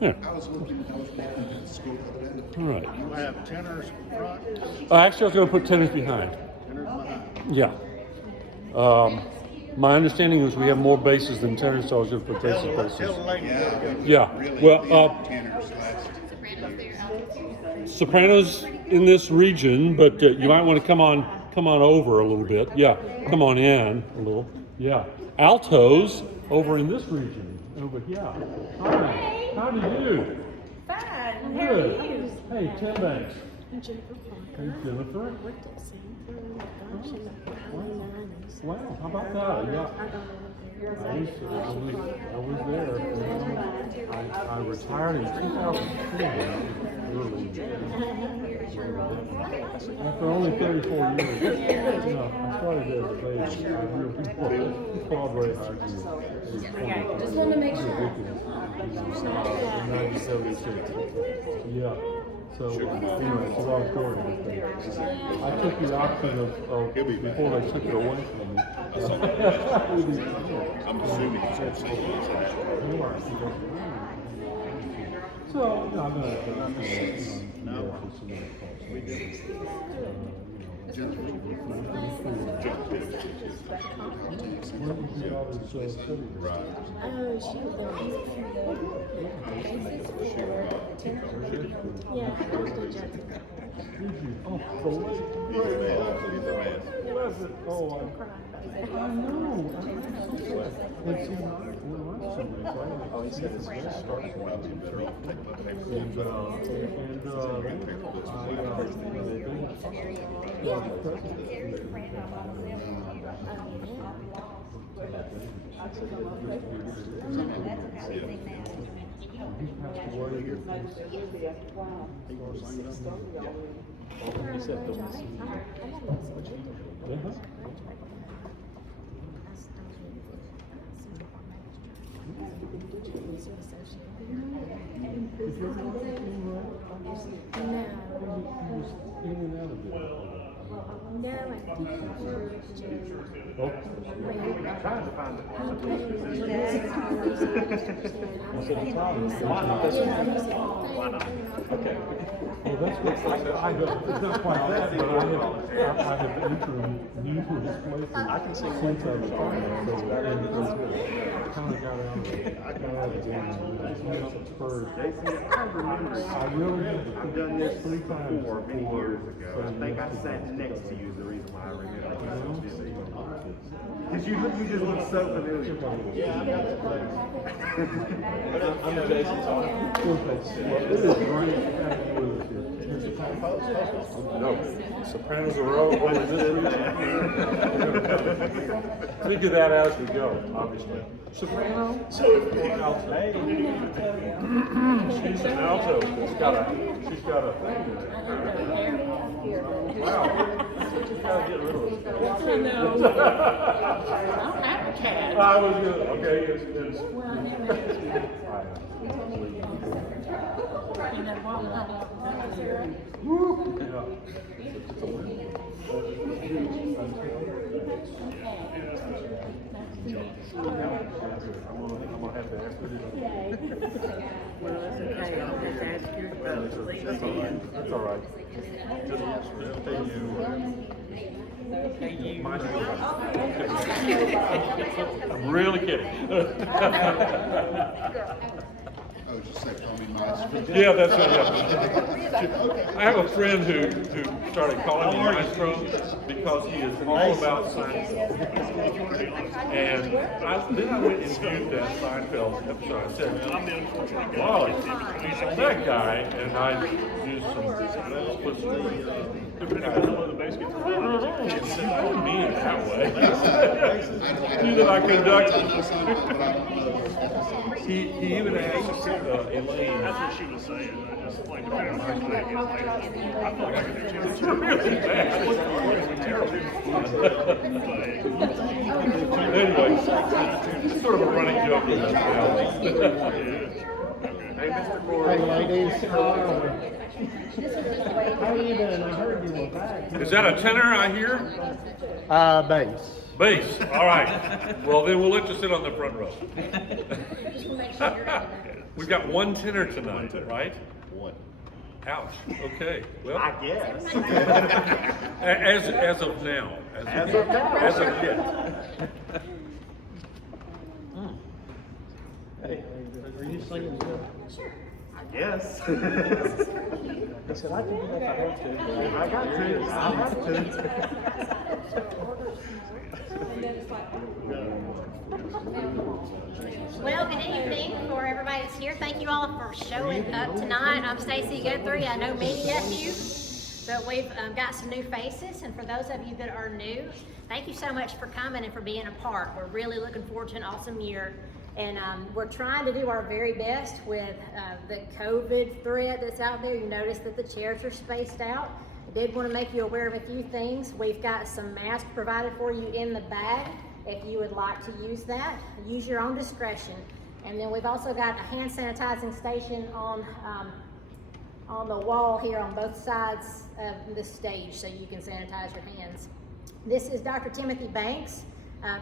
Yeah. I was looking at the school the other day. All right. You have tenors front, Actually, I was going to put tenors behind. tenors behind. Yeah. My understanding is we have more bases than tenors, so I was going to put Tell bases. the lady where to go. Yeah. Really Well, big tenors last. sopranos in this region, but you might want to come on over a little bit. Yeah. Come on in a little. Yeah. Altos over in this region. Over here. Hi. How do you do? Fine. How Good. are you? Hey, Tim Banks. Jennifer Hey, Parker. Jennifer. I worked at Sanford. Gosh, in the early 90s. Wow. How about that? Yeah. I was there. I retired in 2004. After only 34 years. No, I started as a baby. Broadway hired me. Just wanted to make sure. In 1976. Yeah. So, anyway, it's a long story. I took the option of before they took it away from me. I'm assuming it's on So, no, I'm going Oh, she was the yeah, I was doing Jasper. Oh, I know. Oh, he said it's just starting around the middle. Trying to find Okay. Well, that's what it's not quite that, but I have entered numerous places. I can see since I was on there, so kind of got out of it. First. I really I've done this 3 times before, many before. years ago. I think I sat next to you is the reason why I remember. Because you just look so familiar. I'm Jason's on. It is great. No, Sopranos are over this region. Figure that out as we go, obviously. Soprano? Alto. She's an alto. She's got a thing. Wow. She's got to get rid of it. I know. I don't have a cat. I was good. Okay, it's I'm gonna have to ask her. Well, that's okay. I'll just ask you about That's all right. Just pay you. I'm really kidding. Oh, just say call me maestro. Yeah, that's right. Yeah. I have a friend who started calling me maestro because he is all about Seinfeld. And then I went and viewed that Seinfeld episode. I said, wow, that guy. And I used some, put some different guys. I don't mean it that way. Knew that I conducted. He even asked Elaine. That's what she was saying. I just like the fact that I feel like I could do It's really bad. terrible. Anyway, it's sort of a running joke with us now. Hey, Mr. Corey. Hey, ladies. How are you doing? I heard you were back. Is that a tenor I hear? Bass. Bass. All right. Well, then we'll let you sit on the front row. We've got one tenor tonight, right? One. Ouch. Okay. Well, I guess. as of now. As of now. As of yet. Hey, are you singing as well? I guess. He said, I can do that if I have to. I got to. I have to. Well, good evening for everybody that's here. Thank you all for showing up tonight. I'm Stacy Guthrie. I know many of you, but we've got some new faces. And for those of you that are new, thank you so much for coming and for being a part. We're really looking forward to an awesome year. And we're trying to do our very best with the COVID threat that's out there. You notice that the chairs are spaced out. I did want to make you aware of a few things. We've got some masks provided for you in the bag if you would like to use that. Use your own discretion. And then we've also got a hand sanitizing station on the wall here on both sides of the stage so you can sanitize your hands. This is Dr. Timothy Banks.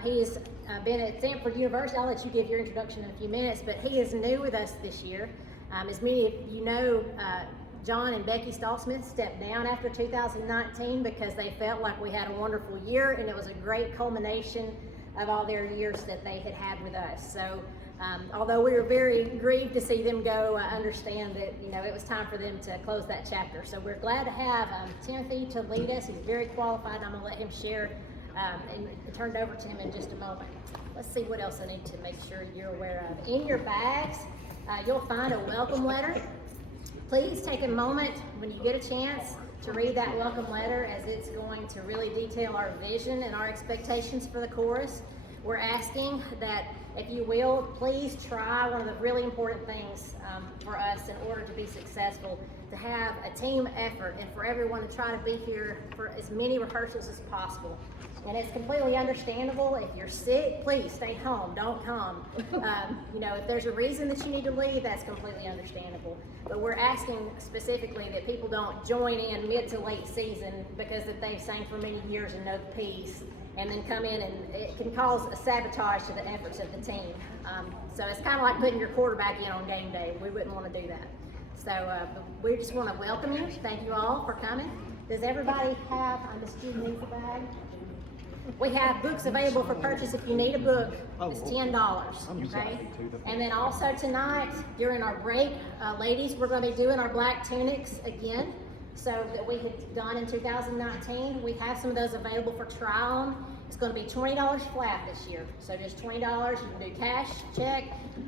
He has been at Stanford University. I'll let you give your introduction in a few minutes, but he is new with us this year. As many of you know, John and Becky Stallsmith stepped down after 2019 because they felt like we had a wonderful year and it was a great culmination of all their years that they had with us. So although we were very grieved to see them go, I understand that it was time for them to close that chapter. So we're glad to have Timothy to lead us. He's very qualified. I'm gonna let him share and turn it over to him in just a moment. Let's see what else I need to make sure you're aware of. In your bags, you'll find a welcome letter. Please take a moment when you get a chance to read that welcome letter, as it's going to really detail our vision and our expectations for the chorus. We're asking that, if you will, please try one of the really important things for us in order to be successful, to have a team effort and for everyone to try to be here for as many rehearsals as possible. And it's completely understandable. If you're sick, please stay home, don't come. If there's a reason that you need to leave, that's completely understandable. But we're asking specifically that people don't join in mid to late season because that they've sang for many years and know the piece, and then come in and it can cause a sabotage to the efforts of the team. So it's kind of like putting your quarterback in on game day. We wouldn't want to do that. So we just want to welcome you. Thank you all for coming. Does everybody have the student needs a bag? We have books available for purchase. If you need a book, it's $10, okay? And then also tonight, during our break, ladies, we're going to be doing our black tunics again, so that we had done in 2019. We have some of those available for try on. It's going to be $20 flat this year, so just $20. You can do cash, check,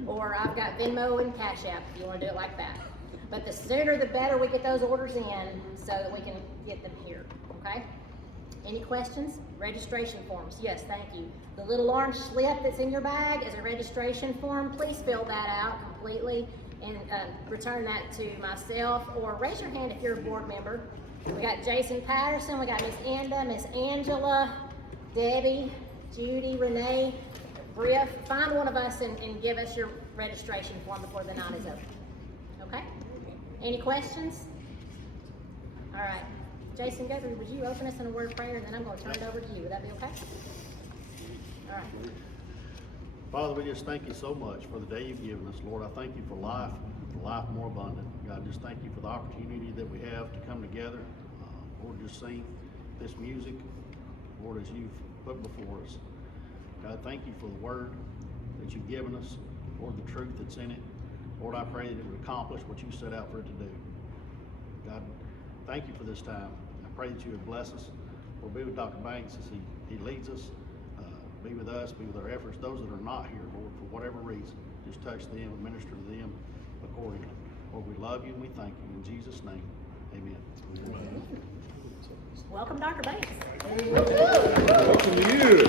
or I've got Venmo and Cash App if you want to do it like that. But the sooner the better we get those orders in so that we can get them here, okay? Any questions? Registration forms. Yes, thank you. The little orange slip that's in your bag is a registration form. Please fill that out completely and return that to myself, or raise your hand if you're a board member. We got Jason Patterson, we got Miss Enda, Miss Angela, Debbie, Judy, Renee, Bria. Find one of us and give us your registration form before the night is over. Okay? Any questions? All right. Jason Guthrie, would you open us in a word of prayer, and then I'm going to turn it over to you. Would that be okay? All right. Father, we just thank you so much for the day you've given us. Lord, I thank you for life more abundant. God, just thank you for the opportunity that we have to come together. Lord, just sing this music, Lord, as you've put before us. God, thank you for the word that you've given us, Lord, the truth that's in it. Lord, I pray that it would accomplish what you set out for it to do. God, thank you for this time. I pray that you would bless us. We'll be with Dr. Banks as he leads us. Be with us, be with our efforts. Those that are not here, Lord, for whatever reason, just touch them and minister to them accordingly. Lord, we love you and we thank you. In Jesus' name, amen. Welcome, Dr. Banks. Welcome to you.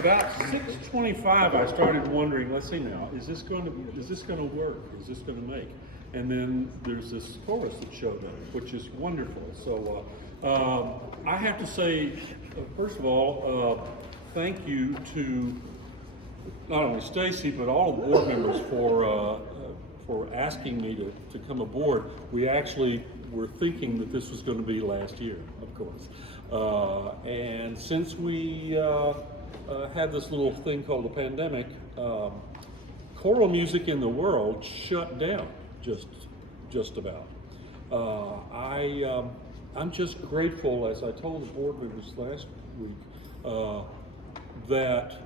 About 6:25, I started wondering. Let's see now. Is this going to work? Is this going to make? And then there's this chorus that showed up, which is wonderful. So I have to say, first of all, thank you to not only Stacy but all the board members for asking me to come aboard. We actually were thinking that this was going to be last year, of course. And since we had this little thing called the pandemic, choral music in the world shut down, just about. I'm just grateful, as I told the board members last week, that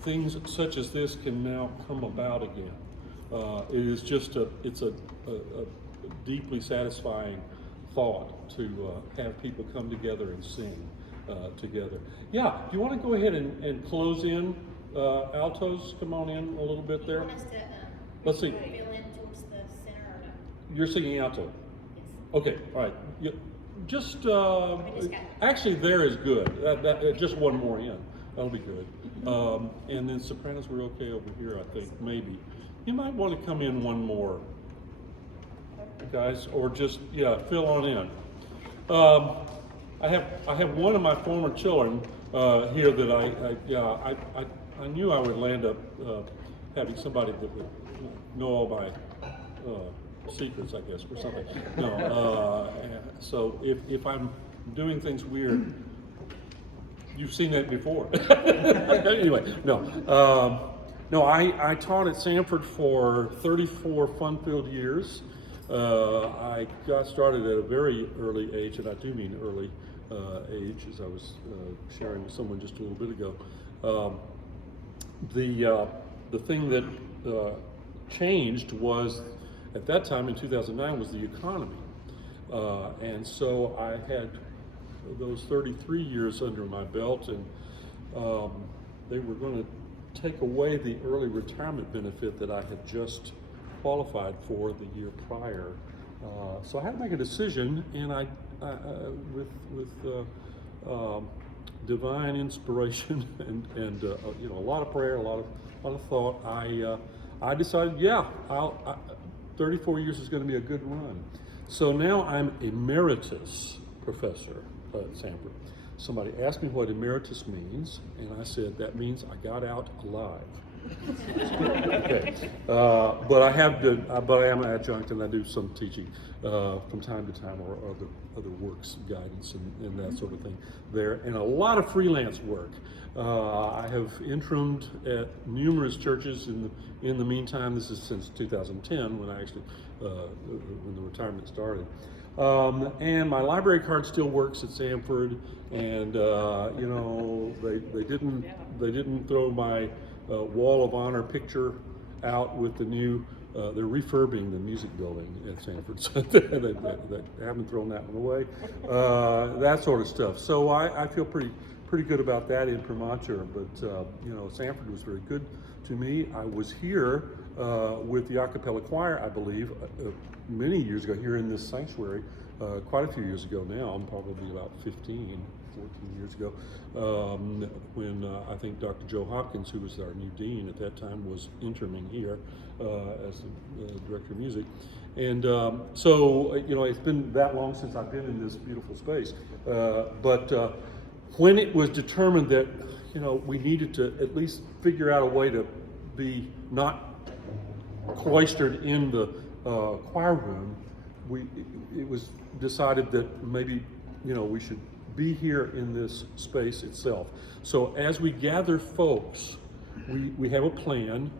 things such as this can now come about again. It is just a deeply satisfying thought to have people come together and sing together. Yeah, do you want to go ahead and close in? Altos, come on in a little bit there. Let's see. Fill in towards the center or no? You're singing alto. Okay, all right. Actually, there is good. Just one more in. That'll be good. And then sopranos were okay over here, I think, maybe. You might want to come in one more, guys, or just, fill on in. I have one of my former children here that I knew I would land up having somebody that would know all my secrets, I guess, or something. No, so if I'm doing things weird, you've seen that before. Anyway, no. I taught at Samford for 34 fun-filled years. I got started at a very early age, and I do mean early age, as I was sharing with someone just a little bit ago. The thing that changed was, at that time in 2009, was the economy. And so I had those 33 years under my belt, and they were going to take away the early retirement benefit that I had just qualified for the year prior. So I had to make a decision, and I with divine inspiration and a lot of prayer, a lot of thought, I decided, 34 years is going to be a good run. So now I'm emeritus professor at Samford. Somebody asked me what emeritus means, and I said that means I got out alive. Okay, but I am an adjunct, and I do some teaching from time to time, or other works, guidance, and that sort of thing there, and a lot of freelance work. I have interimed at numerous churches in the meantime. This is since 2010 when I actually when the retirement started. And my library card still works at Samford, and they didn't throw my Wall of Honor picture out with the new. They're refurbing the music building at Samford, so they haven't thrown that one away. That sort of stuff. So I feel pretty good about that imprimatur. But Samford was very good to me. I was here with the a cappella choir, I believe, many years ago, here in this sanctuary, quite a few years ago now, probably about 14 years ago, when I think Dr. Joe Hopkins, who was our new dean at that time, was interiming here as the director of music. And so it's been that long since I've been in this beautiful space. But when it was determined that we needed to at least figure out a way to be not cloistered in the choir room, it was decided that maybe we should be here in this space itself. So as we gather folks, we have a plan.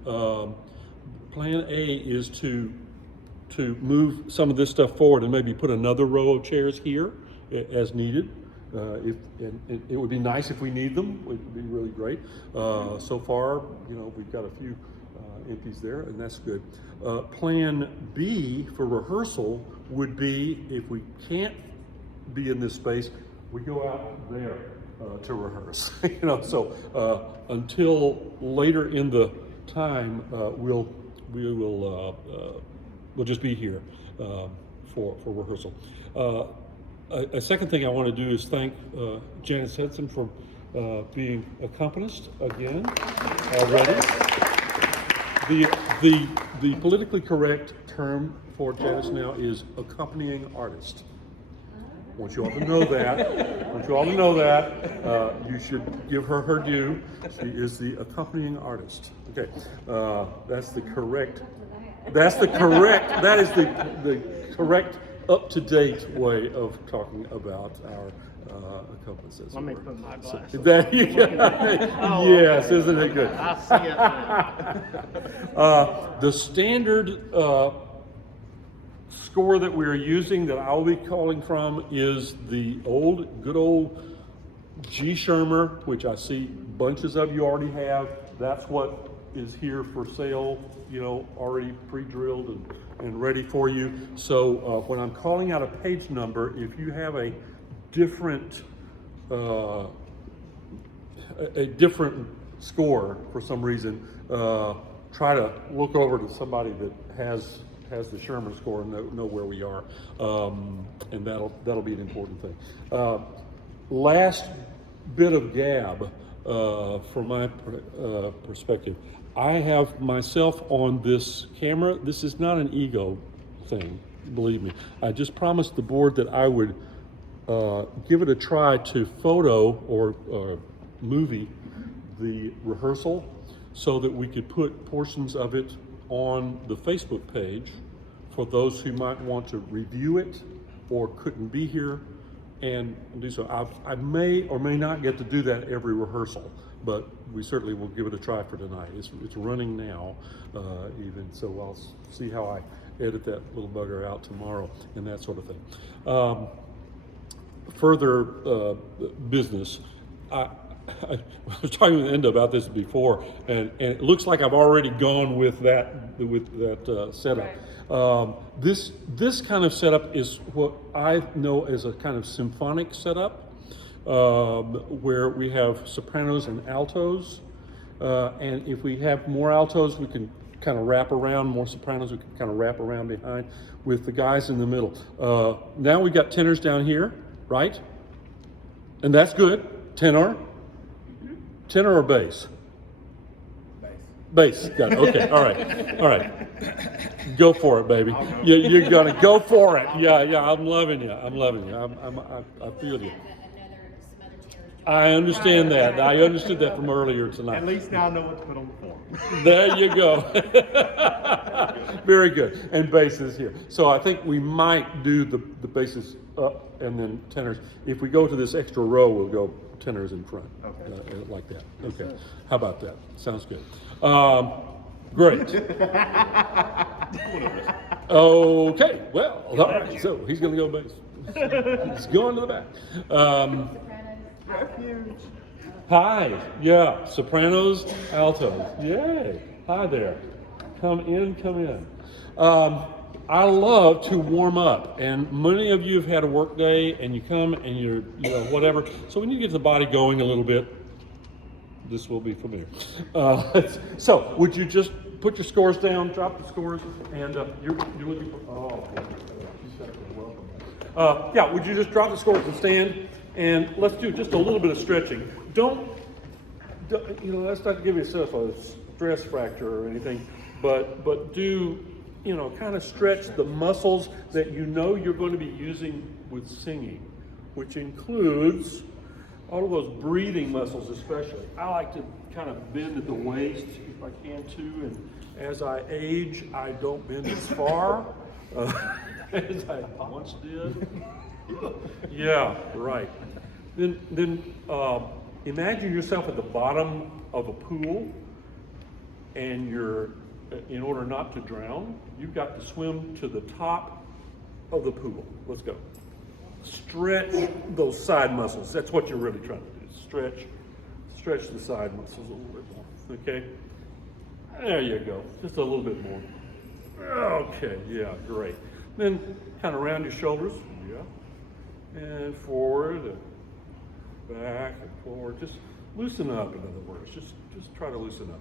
Plan A is to move some of this stuff forward and maybe put another row of chairs here as needed. It would be nice if we need them. It would be really great. So far, we've got a few empties there, and that's good. Plan B for rehearsal would be, if we can't be in this space, we go out there to rehearse. So until later in the time, we'll just be here for rehearsal. A second thing I want to do is thank Janice Hudson for being accompanist again already. The politically correct term for Janice now is accompanying artist. I want you all to know that. You should give her her due. She is the accompanying artist. Okay, that is the correct, up-to-date way of talking about a couple of says. Let me put my glass on. There you go. Yes, isn't it good? I see it now. The standard score that we're using that I'll be calling from is the good old G Shermer, which I see bunches of you already have. That's what is here for sale, already pre-drilled and ready for you. So when I'm calling out a page number, if you have a different score for some reason, try to look over to somebody that has the Sherman score and know where we are, and that'll be an important thing. Last bit of gab from my perspective. I have myself on this camera. This is not an ego thing, believe me. I just promised the board that I would give it a try to photo or movie the rehearsal so that we could put portions of it on the Facebook page for those who might want to review it or couldn't be here and do so. I may or may not get to do that every rehearsal, but we certainly will give it a try for tonight. It's running now, even, so I'll see how I edit that little bugger out tomorrow and that sort of thing. Further business. I was talking with Enda about this before, and it looks like I've already gone with that setup. Right. This kind of setup is what I know as a kind of symphonic setup, where we have sopranos and altos, and if we have more altos, we can kind of wrap around, more sopranos, we can kind of wrap around behind with the guys in the middle. Now we got tenors down here, right? And that's good. Tenor or bass? Bass. Got it. Okay. All right. Go for it, baby. You're gonna go for it. Yeah. I'm loving you. I feel you. I understand that. I understood that from earlier tonight. At least now I know what to put on the form. There you go. Very good. And basses here. So I think we might do the basses up and then tenors. If we go to this extra row, we'll go tenors in front. Okay. Like that. Okay. How about that? Sounds good. Great. Okay. Well, all right. So he's going to go bass. He's going to the back. Hi. Yeah. Sopranos, altos. Yay. Hi there. Come in. I love to warm up, and many of you have had a work day and you come and you're whatever. So when you get the body going a little bit, this will be familiar. So would you just put your scores down, drop the scores, and you're looking for, yeah, would you just drop the scores and stand, and let's do just a little bit of stretching. Don't let's not give yourself a stress fracture or anything, but do, kind of stretch the muscles that you're going to be using with singing, which includes all of those breathing muscles especially. I like to kind of bend at the waist if I can too, and as I age, I don't bend as far as I once did. Yeah, right. Then imagine yourself at the bottom of a pool, and in order not to drown, you've got to swim to the top of the pool. Let's go. Stretch those side muscles. That's what you're really trying to do. Stretch the side muscles a little bit more. Okay? There you go. Just a little bit more. Okay, yeah, great. Then kind of round your shoulders. Yeah. And forward and back and forward. Just loosen up, in other words. Just try to loosen up.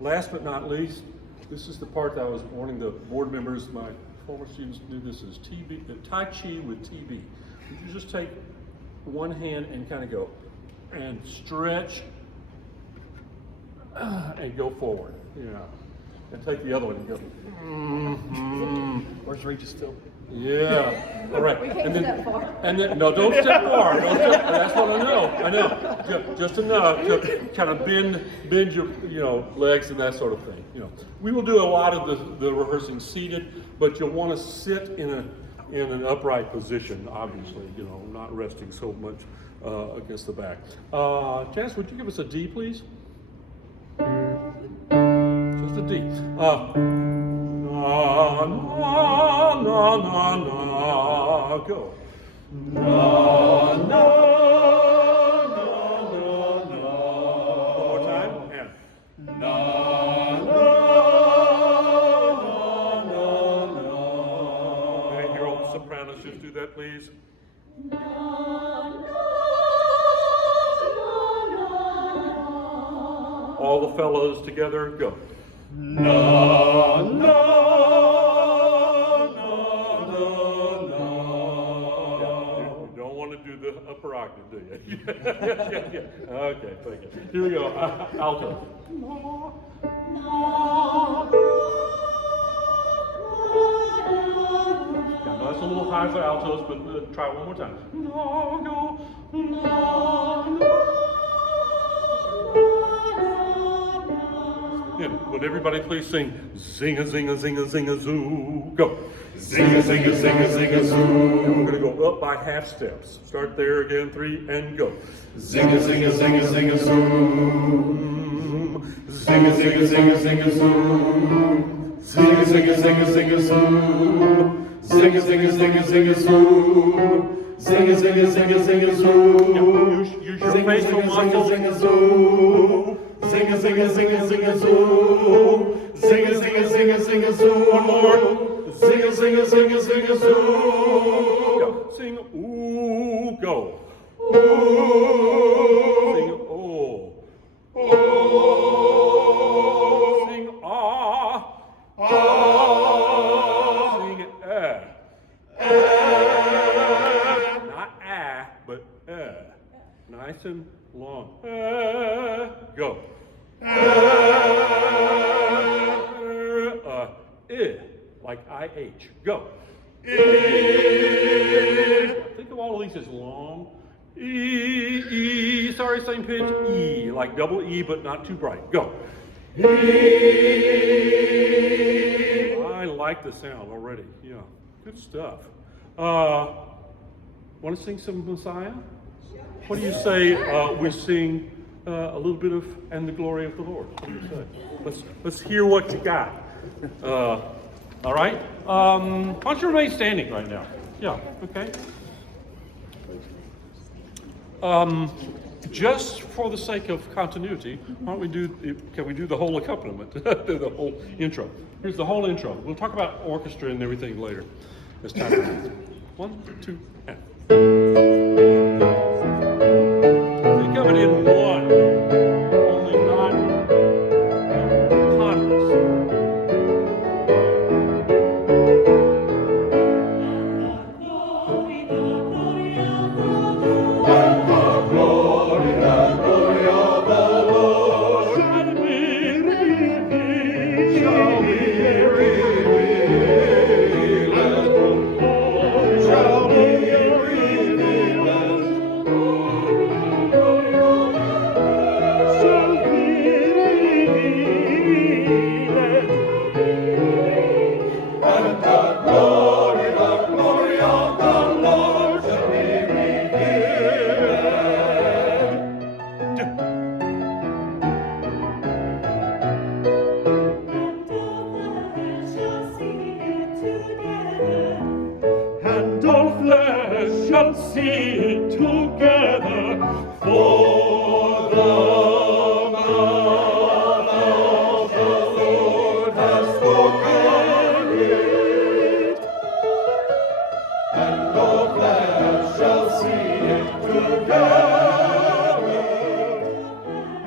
Last but not least, this is the part that I was warning the board members, my former students do this, is Tai Chi with TB. You just take one hand and kind of go and stretch and go forward. Yeah. And take the other one and go. Where's Regis still? Yeah. All right. We can't step far. And then no, don't step far. That's what I know. Just enough to kind of bend your legs and that sort of thing. We will do a lot of the rehearsing seated, but you'll want to sit in in an upright position, obviously, you know, not resting so much against the back. Jess, would you give us a D, please? Just a D. Na, na, na, na, na, go. Na, na, na, na, na. One more time, and na, na, na, na. And your old sopranos, just do that, please. All the fellows together, go. Na, na, na, na, na. Yeah, you don't want to do the upper octave, do you? yeah. Okay, thank you. Here we go. Alto. Yeah, no, that's a little high for altos, but try it one more time. Yeah, would everybody please sing zing a zing a zing a zing a zoo? Go. Zing a zing a zing a zing a zoo. And we're going to go up by half steps. Start there again, 3 and go. Zing a zing a zing a zing a zoo. Zing a zing a zing a zing a zoo. Zing a zing a zing a zing a zoo. Zing a zing a zing a zing a zoo. Zing a zing a zing a zing a zoo. Use your facial muscles. Zing a zoo. Zing a zing a zing a zing a zoo. Zing a zing a zing a zing a zoo. One more. Zing a zing a zing a zing a zoo. Yeah. Sing ooh, go. Ooh. Sing oh. Oh. Sing ah. Ah. Sing eh. Not ah, but nice and long. Go. Like I-H. Go. Think of all of these as long. E, sorry, same pitch. E, like double E, but not too bright. Go. I like the sound already. Yeah, good stuff. Want to sing some Messiah? What do you say we sing a little bit of "And the Glory of the Lord"? What do you say? Let's hear what you got. All right. Why don't you remain standing right now? Yeah. Okay. Just for the sake of continuity, why don't we can we do the whole accompaniment, do the whole intro? Here's the whole intro. We'll talk about orchestra and everything later. It's time. 1, 2, and. Think of it in one, only not ponderous. Shall see together, for the mouth of the Lord has spoken it, and all flesh shall see it together,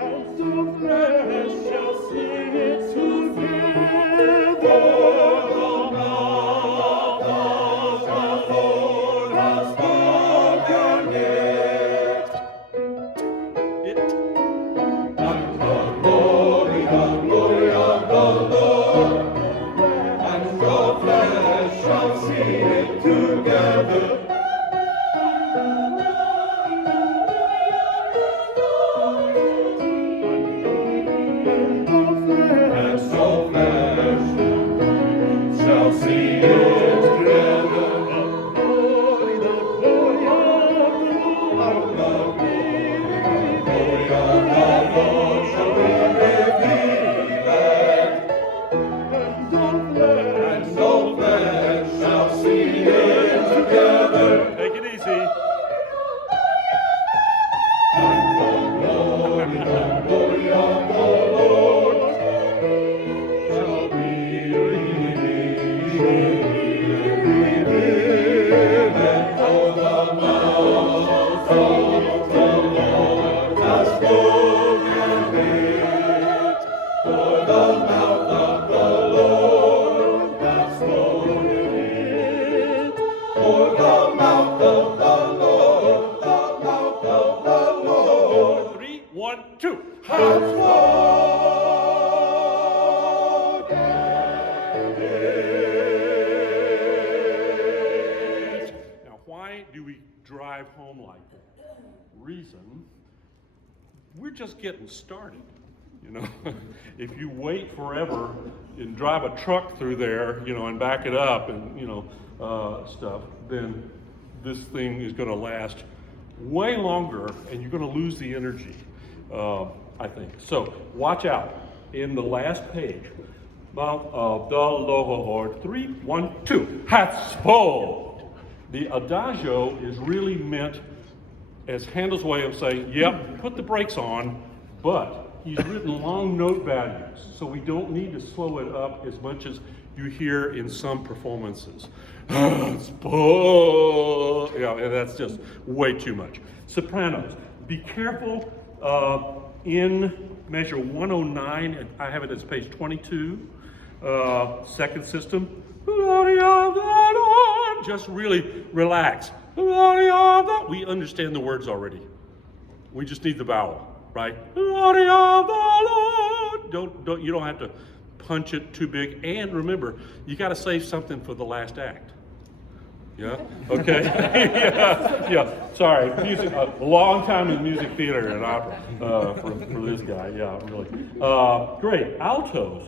and all flesh shall see it together, for the mouth of the Lord has spoken it. all flesh shall see it together. Take it easy. We're just getting started, you know. If you wait forever and drive a truck through there, you know, and back it up and, you know, stuff, then this thing is going to last way longer and you're going to lose the energy, I think. So watch out. In the last page, mouth of the Lord, 3, 1, 2, hats full. The adagio is really meant as Handel's way of saying, yep, put the brakes on, but he's written long note values, so we don't need to slow it up as much as you hear in some performances. Yeah, and that's just way too much. Sopranos, be careful in measure 109, and I have it as page 22, second system. Just really relax. We understand the words already. We just need the vowel, right? You don't have to punch it too big. And remember, you got to save something for the last act. Yeah. Okay. yeah. Sorry. Music. A long time in music theater and opera for this guy. Yeah. Really. Great. Altos.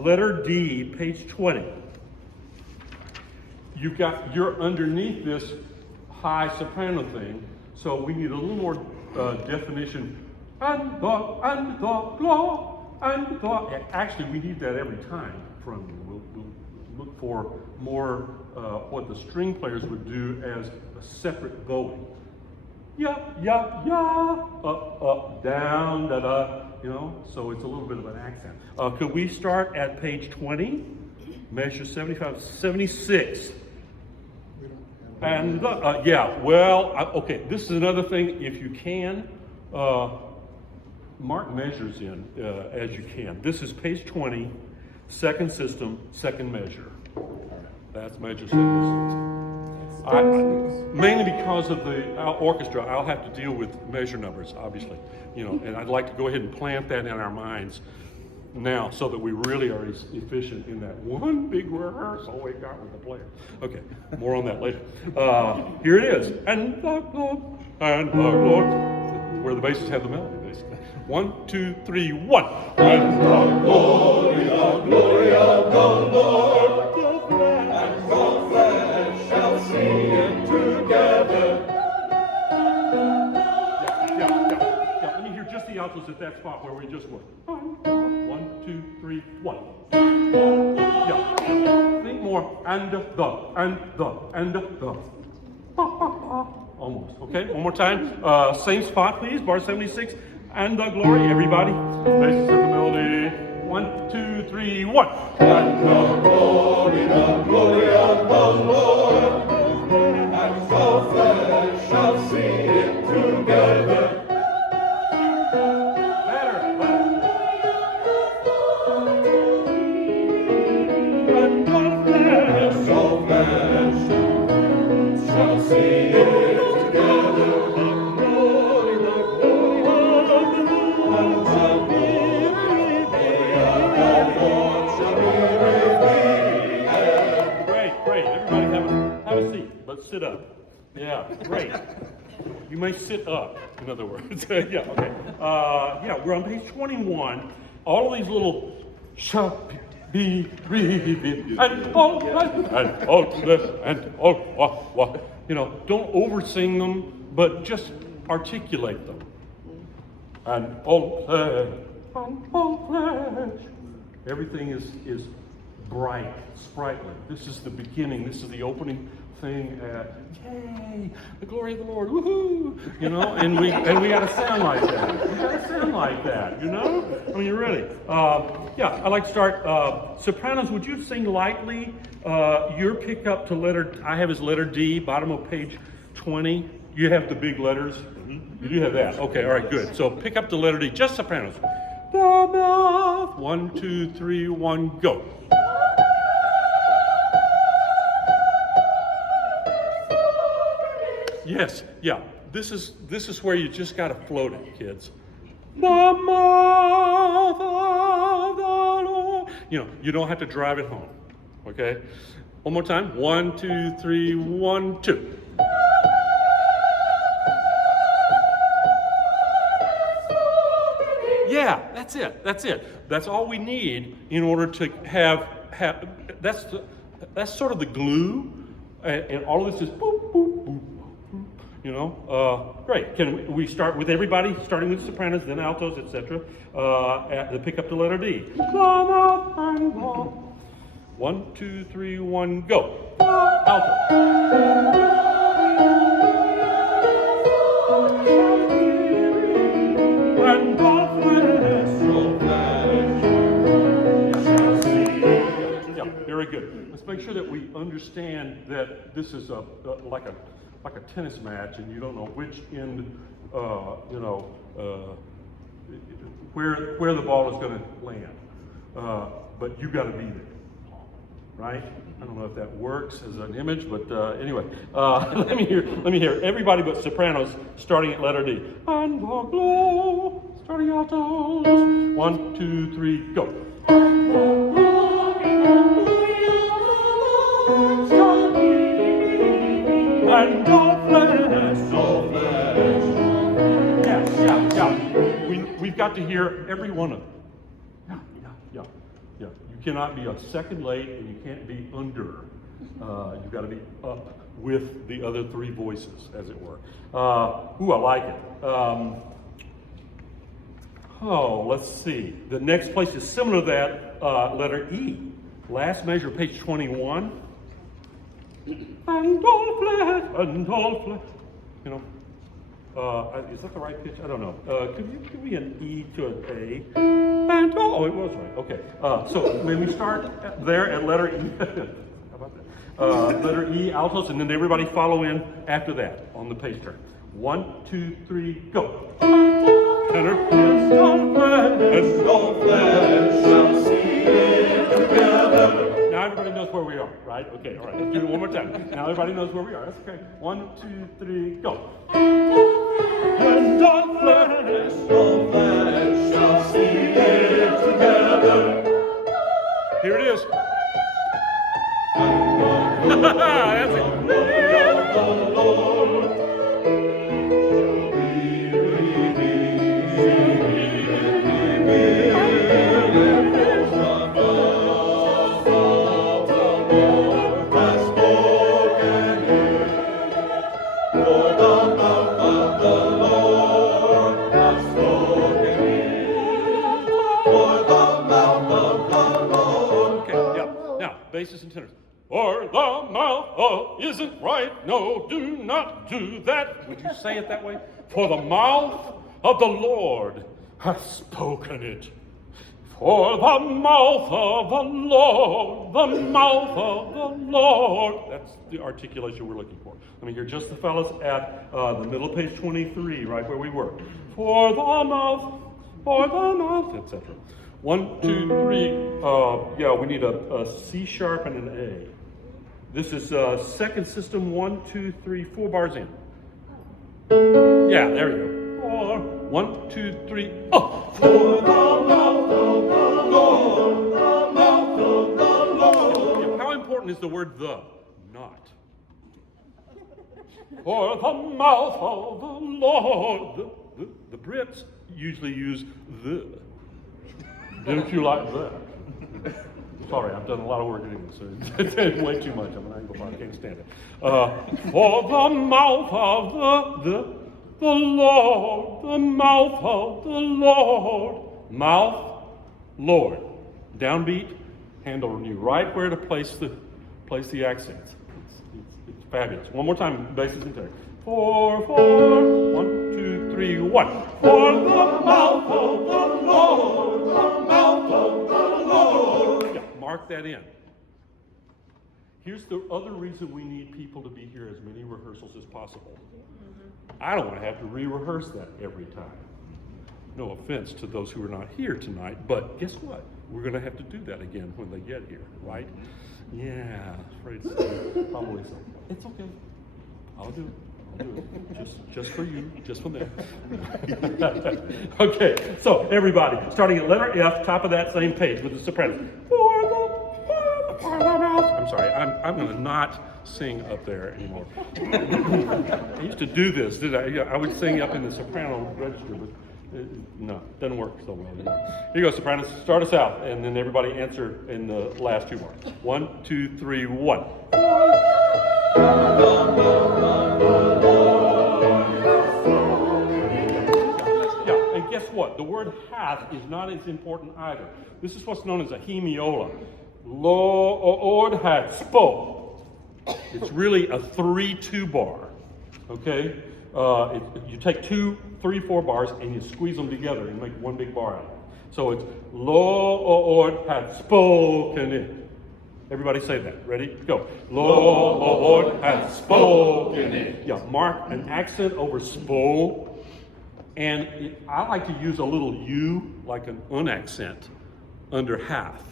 Letter D, page 20. You're underneath this high soprano thing, so we need a little more definition. And the. Actually, we need that every time from you. We'll look for more what the string players would do as a separate bowing. Yeah, yeah, yeah, up, down, da, da. You know, so it's a little bit of an accent. Could we start at page 20, measure 75, 76? And okay, this is another thing. If you can, mark measures in as you can. This is page 20, second system, second measure. That's measure 76. Mainly because of the orchestra, I'll have to deal with measure numbers, obviously. You know, and I'd like to go ahead and plant that in our minds now, so that we really are as efficient in that one big rehearsal we got with the player. Okay, more on that later. Here it is. And the Lord, where the basses have the melody, basically. 1, 2, 3, 1. And the glory of the Lord, and all flesh shall see it together. Yeah. Let me hear just the altos at that spot where we just were. 1, 2, 3, 1. Yeah. Think more. And the. Almost. Okay, one more time. Same spot, please. Bar 76. And the glory, everybody. Basis of the melody. 1, 2, 3, 1. And the glory of the Lord, and all flesh shall see it together. Sit up. Yeah, great. You may sit up, in other words. Yeah, okay. We're on page 21. All of these little shall be revealed. And all, you know, don't oversing them, but just articulate them. And all flesh. Everything is bright, sprightly. This is the beginning. This is the opening thing. Yay! The glory of the Lord. Woohoo! You know, and we got to sound like that. We got to sound like that. You know. I mean, really. Yeah, I'd like to start. Sopranos, would you sing lightly? Your pickup to letter I have is letter D, bottom of page 20. You have the big letters. You do have that. Okay. All right. Good. So pick up the letter D. Just sopranos. The mouth. 1, 2, 3, 1, go. Yes, yeah. This is where you just gotta float it, kids. The mouth of the Lord. You know, you don't have to drive it home. Okay? One more time. 1, 2, 3, 1, 2. Yeah, that's it. That's it. That's all we need in order to have that's sort of the glue, and all of this is boop, boop, boop. You know, great. Can we start with everybody, starting with sopranos, then altos, etc. At the pick up the letter D. 1, 2, 3, 1, go. Alto. Yeah, very good. Let's make sure that we understand that this is like a tennis match, and you don't know which end, where the ball is going to land. But you got to be there, right? I don't know if that works as an image, but anyway, let me hear everybody but sopranos starting at letter D. And the glow, starting altos. 1, 2, 3, go. And all flesh. Yeah. We've got to hear every one of them. Yeah. You cannot be a second late, and you can't be under. You've got to be up with the other three voices, as it were. Ooh, I like it. Let's see. The next place is similar to that, letter E. Last measure, page 21. And all flesh. You know, is that the right pitch? I don't know. Could you give me an E to an A? And oh, it was right. Okay. So when we start there at letter E, how about that? Letter E, altos, and then everybody follow in after that on the pace turn. 1, 2, 3, go. Tenor. And all flesh shall see it together. Now everybody knows where we are, right? Okay, all right. Let's do it one more time. Now everybody knows where we are. That's okay. 1, 2, 3, go. And all flesh shall see it together. Here it is. That's it. Basses and tenors. For the mouth of isn't right. No, do not do that. Would you say it that way? For the mouth of the Lord hath spoken it. For the mouth of the Lord, the mouth of the Lord. That's the articulation we're looking for. Let me hear just the fellas at the middle of page 23, right where we were. For the mouth, etc. 1, 2, 3. We need a C sharp and an A. This is second system. 1, 2, 3, 4 bars in. Yeah, there you go. 4. 1, 2, 3. Oh! For the mouth of the Lord, the mouth of the Lord. Yeah, how important is the word the? Not. For the mouth of the Lord. The Brits usually use the. Don't you like that? Sorry, I've done a lot of work in English, so it's way too much. I'm an Anglophone, I can't stand it. For the mouth of the Lord, the mouth of the Lord. Mouth, Lord. Downbeat, handle knew right where to place the accents. It's fabulous. One more time, basses and tenor. 4, 4, 1, 2, 3, 1. For the mouth of the Lord, the mouth of the Lord. Yeah, mark that in. Here's the other reason we need people to be here as many rehearsals as possible. I don't want to have to re-rehearse that every time. No offense to those who are not here tonight, but guess what? We're going to have to do that again when they get here, right? Yeah, afraid so. Probably so. It's okay. I'll do it. Just for you, just for them. Okay, so everybody, starting at letter F, top of that same page with the sopranos. I'm sorry, I'm going to not sing up there anymore. I used to do this, did I? I would sing up in the soprano register, but no, doesn't work so well anymore. Here you go, sopranos. Start us out, and then everybody answer in the last 2 bars. 1, 2, 3, 1. Yeah, and guess what? The word hath is not as important either. This is what's known as a hemiola. Lord hath spoke. It's really a 3-2 bar. Okay? You take 2, 3, 4 bars and you squeeze them together and make one big bar out of it. So it's Lord hath spoken it. Everybody say that. Ready? Go. Lord hath spoken it. Yeah, mark an accent over spoke. And I like to use a little U, like an unaccent, under half.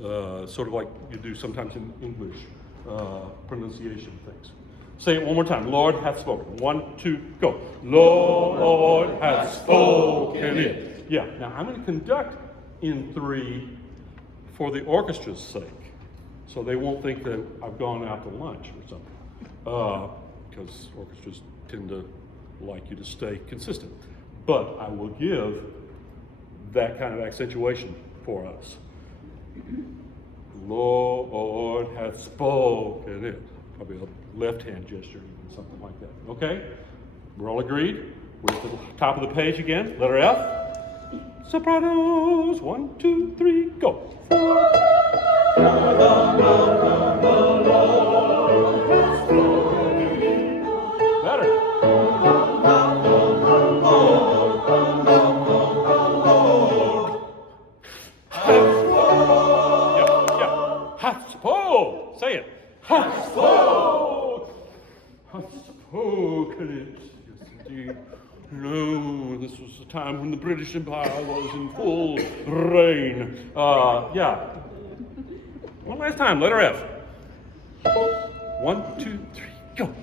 Sort of like you do sometimes in English pronunciation things. Say it one more time. Lord hath spoken. 1, 2, go. Lord hath spoken it. Yeah. Now I'm going to conduct in 3 for the orchestra's sake, so they won't think that I've gone out to lunch or something. Because orchestras tend to like you to stay consistent. But I will give that kind of accentuation for us. Lord hath spoken it. Probably a left-hand gesture, something like that. Okay? We're all agreed? We're at the top of the page again. Letter F. Sopranos. 1, 2, 3, go. Better. Hath spoke. Say it. Hath spoke. Hath spoken it. Yes, indeed. No, this was the time when the British Empire was in full reign. Yeah. One last time, letter F. 1, 2, 3, go.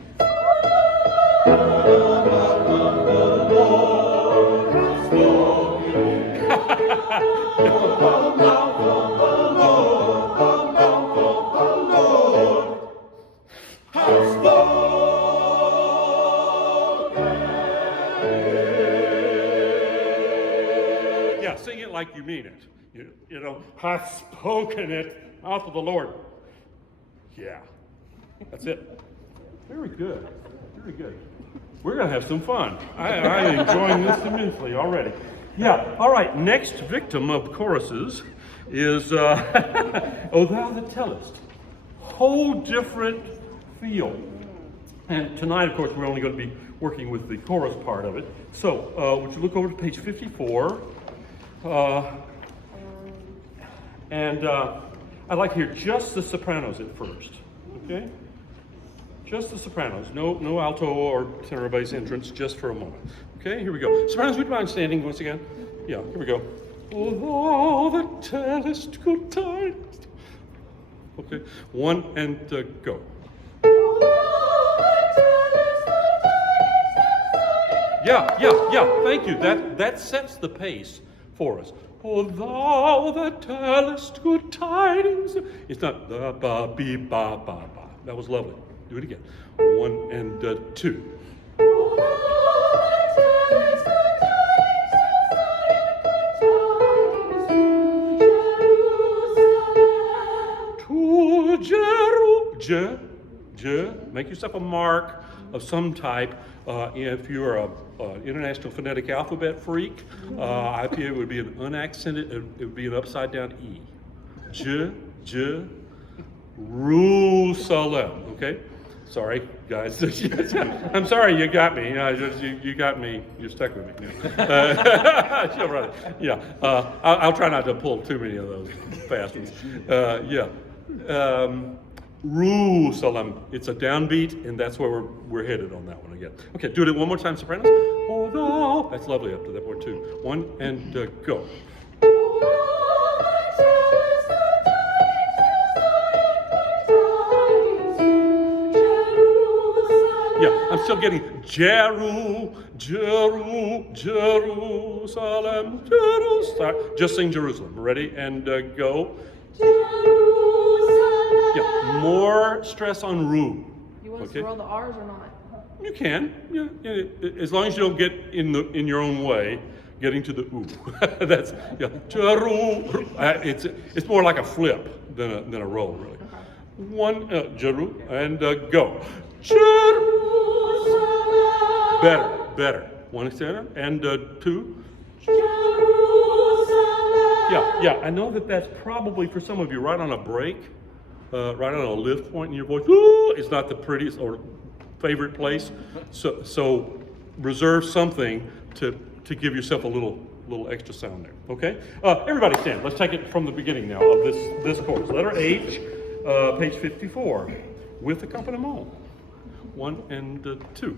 Yeah, sing it like you mean it. You know, hath spoken it, mouth of the Lord. Yeah, that's it. Very good, very good. We're going to have some fun. I'm enjoying this immensely already. Yeah, all right, next victim of choruses is O Thou That Tellest. Whole different feel. And tonight, of course, we're only going to be working with the chorus part of it. So, would you look over to page 54? I'd like to hear just the sopranos at first, okay? Just the sopranos, no alto or tenor or bass entrance, just for a moment. Okay, here we go. Sopranos, would you mind standing once again? Yeah, here we go. Oh, thou that tellest good tidings. Okay, 1 and go. Yeah, thank you. That sets the pace for us. Oh, thou that tellest good tidings. It's not the ba be ba ba ba. That was lovely. Do it again. 1 and 2. To make yourself a mark of some type. If you're an international phonetic alphabet freak, it would be an unaccented, it would be an upside down E. Jerusalem. Okay? Sorry, guys. I'm sorry, you got me. You got me. You stuck with me. Yeah. I'll try not to pull too many of those fast ones. Yeah. Jerusalem. It's a downbeat, and that's where we're headed on that one again. Okay, do it one more time, sopranos. Oh no, that's lovely up to that point too. One and go. Yeah, I'm still getting Jerusalem. Just sing Jerusalem. Ready and go. Yeah, more stress on ru. You want us to roll the R's or not? You can, as long as you don't get in your own way, getting to the ooh. That's it's more like a flip than a roll, really. Okay. One Jeru and go. Jerusalem. Better. One extender and two. Jerusalem. Yeah. I know that's probably for some of you right on a break, right on a lift point in your voice. Ooh, it's not the prettiest or favorite place, so reserve something to give yourself a little extra sound there. Okay, everybody stand. Let's take it from the beginning now of this chorus. Letter H, page 54, with accompaniment. One and two.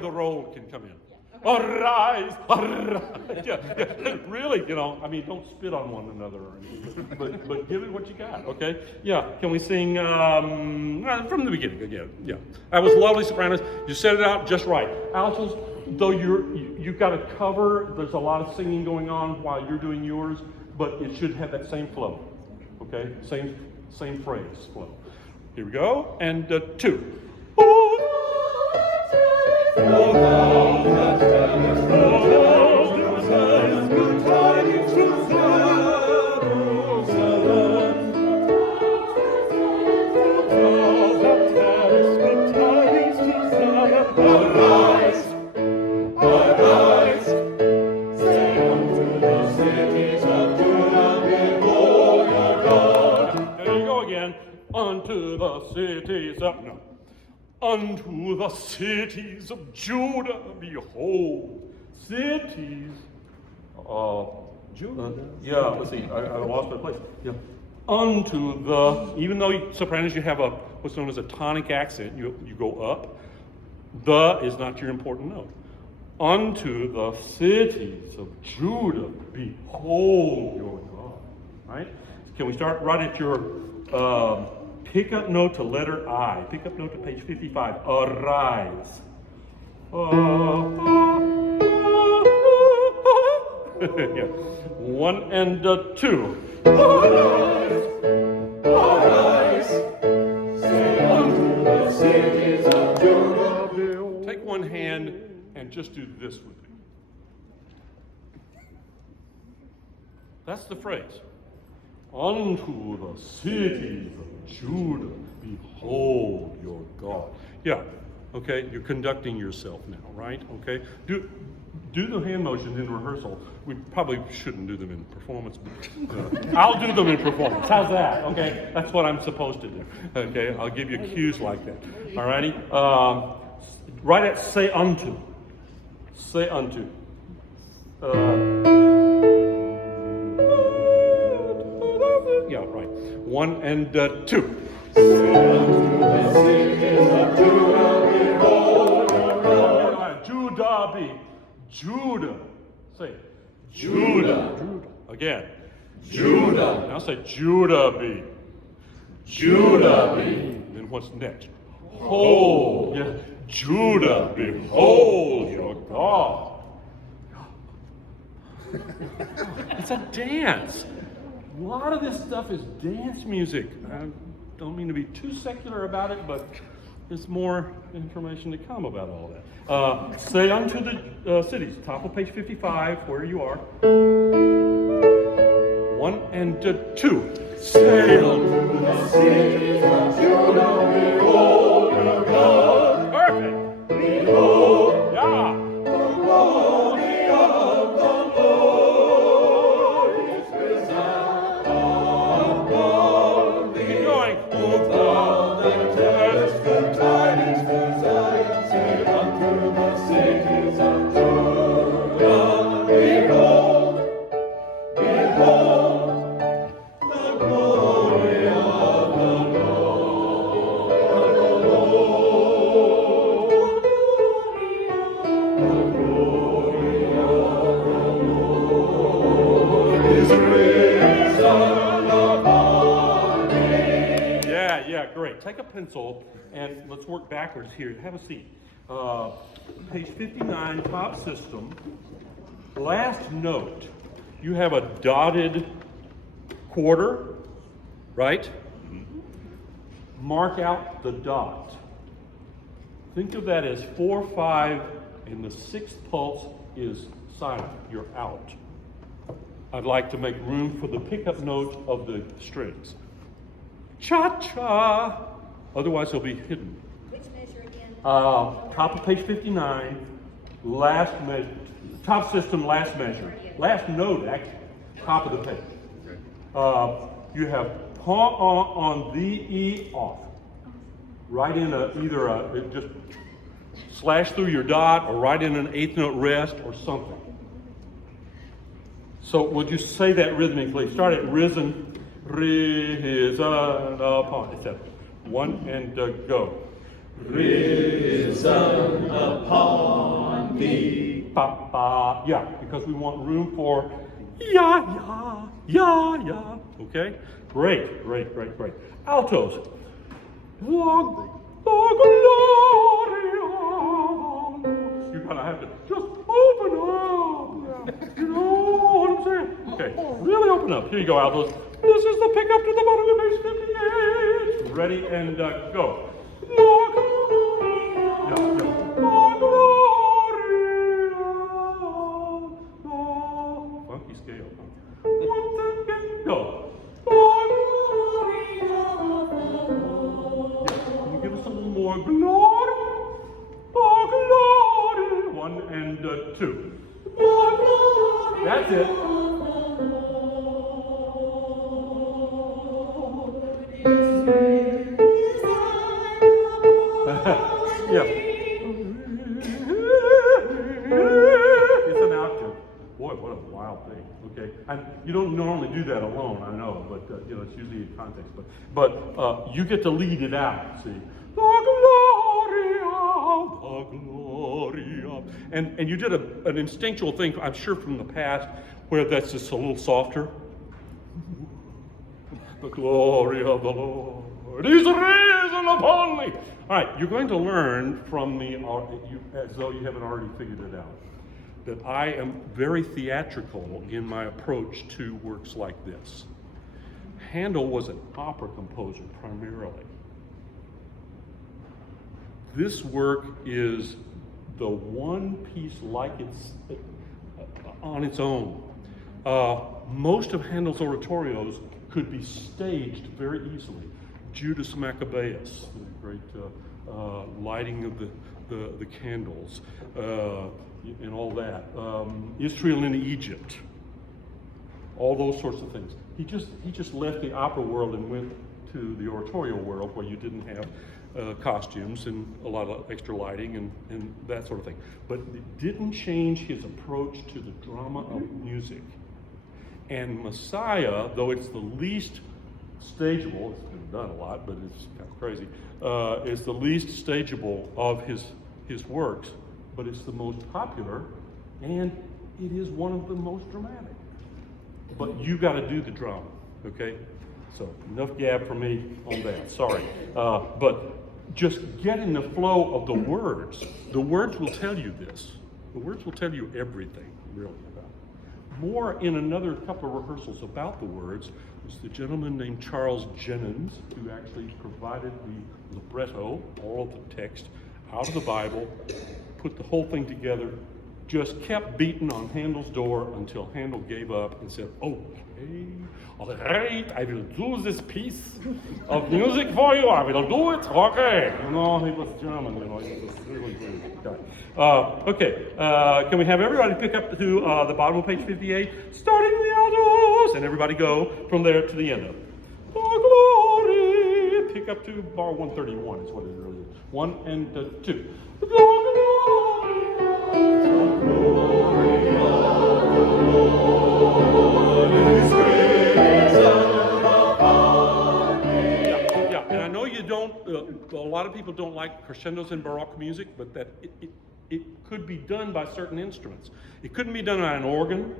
The roll can come in. Arise, arise. Yeah. Really, don't spit on one another or anything, but give it what you got, okay? Yeah, can we sing from the beginning again? Yeah, that was lovely, sopranos. You set it out just right. Altos, though you've got to cover, there's a lot of singing going on while you're doing yours, but it should have that same flow, okay? Same phrase flow. Here we go, and two. Oh, thou that tellest good tidings to Jerusalem. Thou that tellest good tidings to Zion. Arise, say unto the cities of Judah, behold your God. There you go again. Unto the cities of Unto the cities of Judah, behold, cities of Judah. Yeah, let's see, I lost my place. Yeah. Unto the, even though sopranos, you have what's known as a tonic accent, you go up. The is not your important note. Unto the cities of Judah, behold your God. Right? Can we start right at your pick up note to letter I. Pick up note to page 55. Arise. Yeah. One and two. Arise. Say unto the cities of Judah. Take one hand and just do this with me. That's the phrase. Unto the cities of Judah, behold your God. Yeah, okay, you're conducting yourself now, right? Okay, do the hand motions in rehearsal. We probably shouldn't do them in performance, but I'll do them in performance. How's that? Okay, that's what I'm supposed to do. Okay, I'll give you cues like that. All righty, right at say unto. Say unto. Yeah, right. One and two. Judah be. Judah. Say it. Judah. Again. Judah. Now say Judah be. Judah be. Then what's next? Hold. Yeah. Judah, behold your God. It's a dance. A lot of this stuff is dance music. I don't mean to be too secular about it, but there's more information to come about all that. Say unto the cities, top of page 55, where you are. 1 and 2. Say unto the cities that you know, behold your God. Perfect. Behold, yeah. The glory of the Lord is risen upon thee. Keep going. O thou that tellest good tidings to Zion, say unto the cities of Judah, behold, behold. Yeah, great. Take a pencil and let's work backwards here. Have a seat. Page 59, top system. Last note. You have a dotted quarter, right? Mark out the dot. Think of that as 4/5, and the 6th pulse is silent. You're out. I'd like to make room for the pickup note of the strings. Cha-cha! Otherwise, they'll be hidden. Which measure again? Top of page 59, last measure. Top system, last measure. Last note, actually. Top of the page. You have paw on the E off. Write in just slash through your dot or write in an 8th note rest or something. So would you say that rhythmically? Start at risen upon, etc. 1 and go. Risen upon thee. Ba, ba. Yeah, because we want room for ya. Okay? Great. Altos. The glory of the Lord. You're gonna have to just open up. You know what I'm saying? Okay, really open up. Here you go, altos. This is the pickup to the bottom of page 58. Ready and go. Funky scale. Once again, go. Can you give us a little more glory? Glory. 1 and 2. That's it. Yeah. It's an octave. Boy, what a wild thing. Okay, and you don't normally do that alone, I know, but it's usually in context. But you get to lead it out. See, the glory of, and you did an instinctual thing, I'm sure from the past, where that's just a little softer. The glory of the Lord is risen upon me. All right, you're going to learn from me, as though you haven't already figured it out, that I am very theatrical in my approach to works like this. Handel was an opera composer primarily. This work is the one piece like it's on its own. Most of Handel's oratorios could be staged very easily. Judas Maccabeus, the great lighting of the candles, and all that. Israel in Egypt, all those sorts of things. He just left the opera world and went to the oratorio world where you didn't have costumes and a lot of extra lighting and that sort of thing. But it didn't change his approach to the drama of music. And Messiah, though it's the least stageable, it's been done a lot, but it's kind of crazy, is the least stageable of his works, but it's the most popular, and it is one of the most dramatic. But you got to do the drama, okay? So enough gab for me on that, sorry. But just get in the flow of the words. The words will tell you this. The words will tell you everything, really, about it. more in another couple of rehearsals about the words was the gentleman named Charles Jennens, who actually provided the libretto, all of the text, out of the Bible, put the whole thing together, just kept beating on Handel's door until Handel gave up and said, okay, all right, I will do this piece of music for you, I will do it, okay. You know, he was German, you know, he was really good guy. Okay, can we have everybody pick up to the bottom of page 58, starting with the altos, and everybody go from there to the end of it. Oh, glory, pick up to bar 131 is what it really is. 1 and 2. Yeah, and I know you don't, a lot of people don't like crescendos in Baroque music, but that it could be done by certain instruments. It couldn't be done on an organ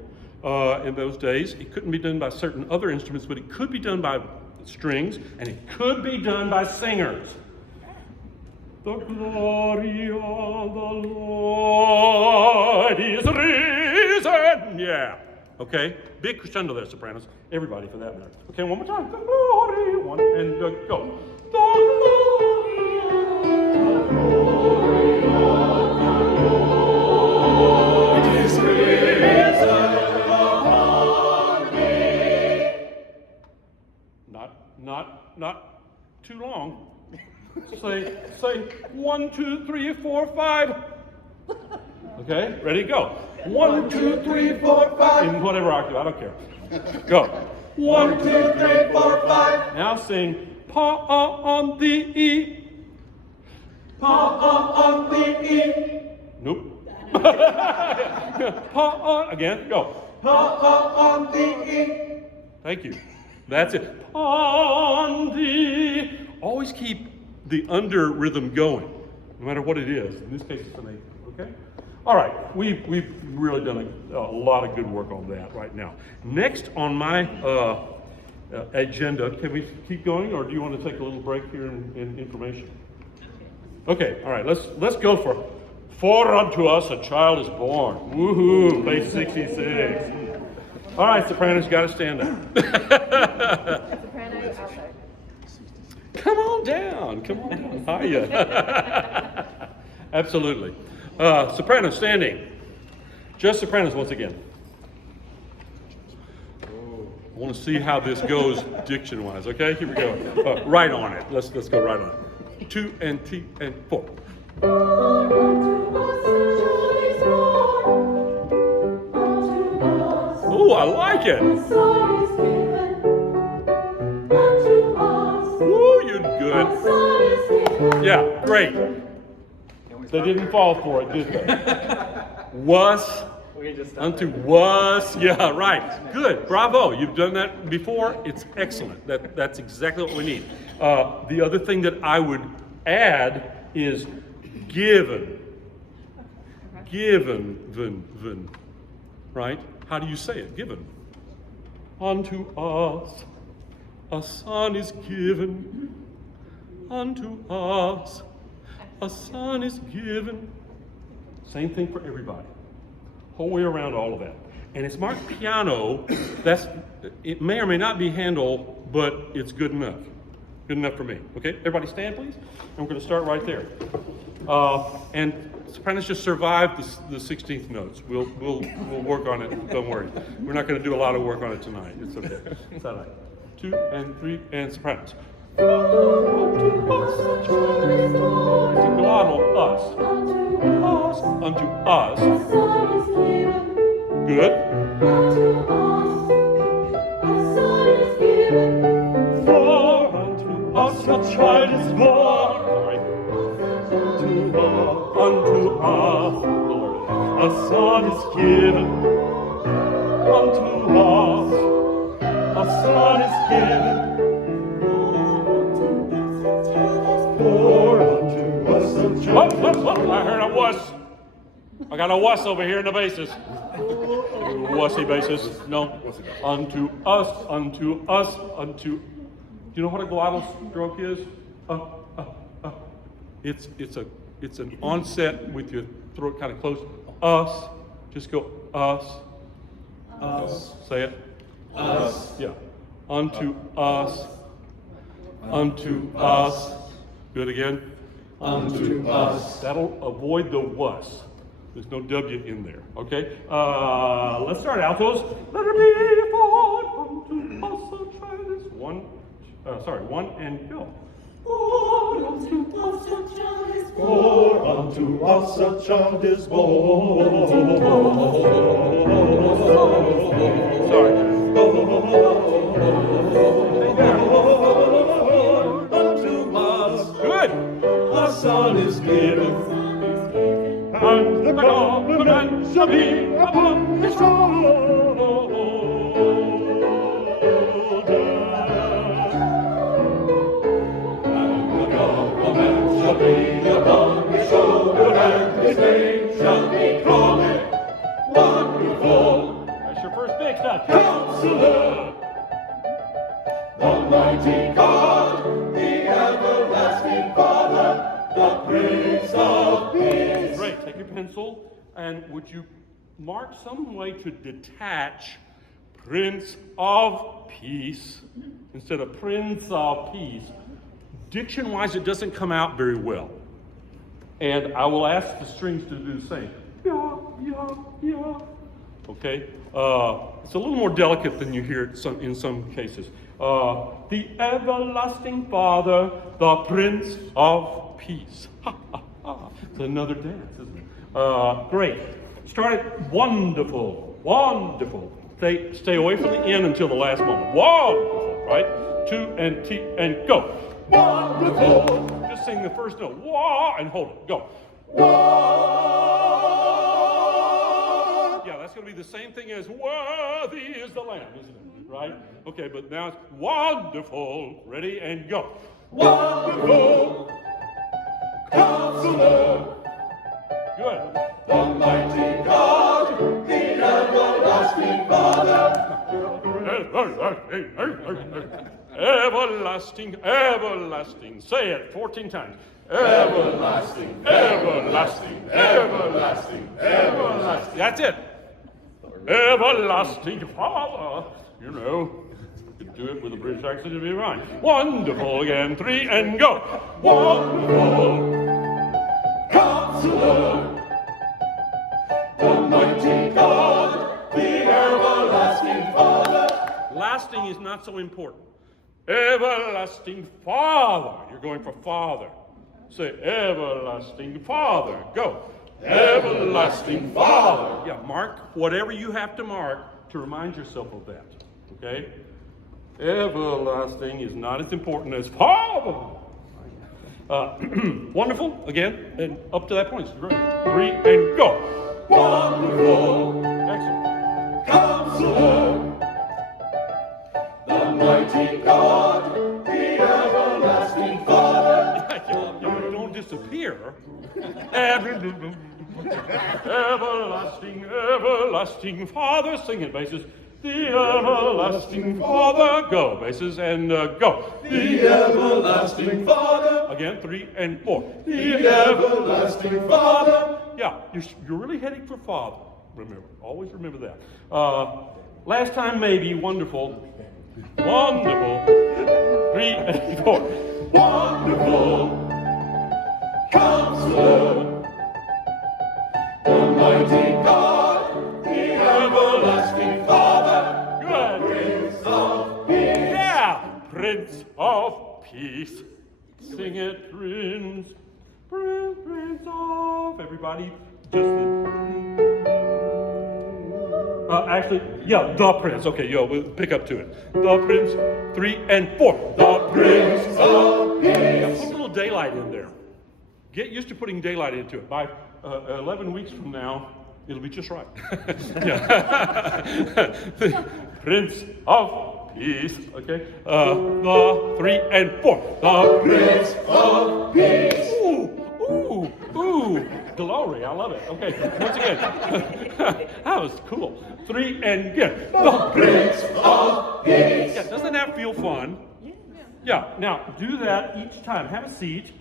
in those days. It couldn't be done by certain other instruments, but it could be done by strings, and it could be done by singers. The glory of the Lord is risen. Yeah. Okay. Big crescendo there, sopranos. Everybody for that matter. Okay, one more time. The glory. One and go. The glory of the Lord is risen upon me. Not too long. Say 1, 2, 3, 4, 5. Okay, ready, go. 1, 2, 3, 4, 5. In whatever octave, I don't care. Go. 1, 2, 3, 4, 5. Now sing pa on the E. Pa on the E. Nope. Pa on again. Go. Pa on the E. Thank you. That's it. On the. Always keep the under rhythm going, no matter what it is. In this case, it's an eighth. Okay. All right. We've really done a lot of good work on that right now. Next on my agenda, can we keep going, or do you want to take a little break here in information? Okay. All right. Let's go for unto us a child is born. Woohoo! Page 66. All right, sopranos, got to stand up. Soprano, alto. Come on down. Hiya. Absolutely. Sopranos, standing. Just sopranos once again. I want to see how this goes diction-wise. Okay, here we go. Right on it. Let's go right on it. 2 and 3 and 4. Oh, I like it. Woo, you're good. Yeah, great. They didn't fall for it, did they? Was unto was. Yeah, right. Good. Bravo. You've done that before. It's excellent. That's exactly what we need. The other thing that I would add is given. Given. Right? How do you say it? Given. Unto us a son is given. Unto us a son is given. Same thing for everybody. Whole way around all of that. And it's marked piano. It may or may not be Handel, but it's good enough. Good enough for me. Okay, everybody stand, please. And we're going to start right there. And sopranos just survived the 16th notes. We'll work on it. Don't worry. We're not going to do a lot of work on it tonight. It's okay. It's all right. 2 and 3 and sopranos. It's a glottal us. Unto us. Good. For unto us a child is born. Sorry. Unto us a son is given. Unto us a son is given. For unto us a child. I heard a wuss. I got a wuss over here in the basses. Wussy basses. No. Unto us. Do you know what a glottal stroke is? It's an onset with your throat kind of closed. Us. Just go us. Us. Say it. Us. Yeah. Unto us. Unto us. Good again. Unto us. That'll avoid the was. There's no W in there. Okay. Let's start altos. Let her be born unto us a child is one. One and go. For unto us a child is born. Unto us a child is born. Sorry. Unto us Good. a son is given. And the government shall be upon his Shall be upon his shoulder, and his name shall be called Wonderful That's your first big stuff. Counselor, the mighty God, the everlasting Father, the Prince of Peace. Great. Take your pencil and would you mark some way to detach Prince of Peace instead of Prince of Peace. Diction-wise, it doesn't come out very well. And I will ask the strings to do the same. Yeah, yeah, yeah. Okay? It's a little more delicate than you hear it in some cases. The everlasting Father, the Prince of Peace. Ha, ha, ha. It's another dance, isn't it? Great. Start it. Wonderful. Wonderful. Stay away from the end until the last moment. Wonderful. Right? 2 and T and go. Wonderful. Just sing the first note. Wah, and hold it. Go. Yeah, that's going to be the same thing as worthy is the Lamb, isn't it? Right? Okay, but now it's wonderful. Ready and go. Wonderful Counselor, Good. the mighty God, the everlasting Father. Everlasting, everlasting. Say it 14 times. Everlasting, everlasting, everlasting, everlasting. That's it. Everlasting Father. You know, you could do it with a British accent, it'd be right. Wonderful again. 3 and go. Wonderful Counselor, the mighty God, the everlasting Father. Lasting is not so important. Everlasting Father. You're going for Father. Say, everlasting Father. Go. Everlasting Father. Yeah, mark whatever you have to mark to remind yourself of that. Okay? Everlasting is not as important as Father. Wonderful. Again, and up to that point. 3 and go. Wonderful Excellent. Counselor, the mighty God, the everlasting Father. Don't disappear. Everlasting, everlasting Father. Sing it, basses. The everlasting Father. Go, basses, and go. The everlasting Father, Again, 3 and 4. the everlasting Father. Yeah, you're really heading for Father. Remember, always remember that. Last time, maybe, wonderful. Wonderful. 3 and 4. Wonderful Counselor, the mighty God, the everlasting Father, Good. Prince of Peace. Yeah, Prince of Peace. Sing it, Prince. Prince of. Everybody, just actually, yeah, the Prince. Okay, we'll pick up to it. The Prince. 3 and 4. The Prince of Yeah, Peace. put a little daylight in there. Get used to putting daylight into it. By 11 weeks from now, it'll be just right. Prince of Peace. Okay. The 3 and 4. The Prince of Peace. Ooh. Glory. I love it. Okay. Once again. That was cool. 3 and again. The Prince of Peace. Yeah, doesn't that feel fun? Yeah. Now, do that each time. Have a seat.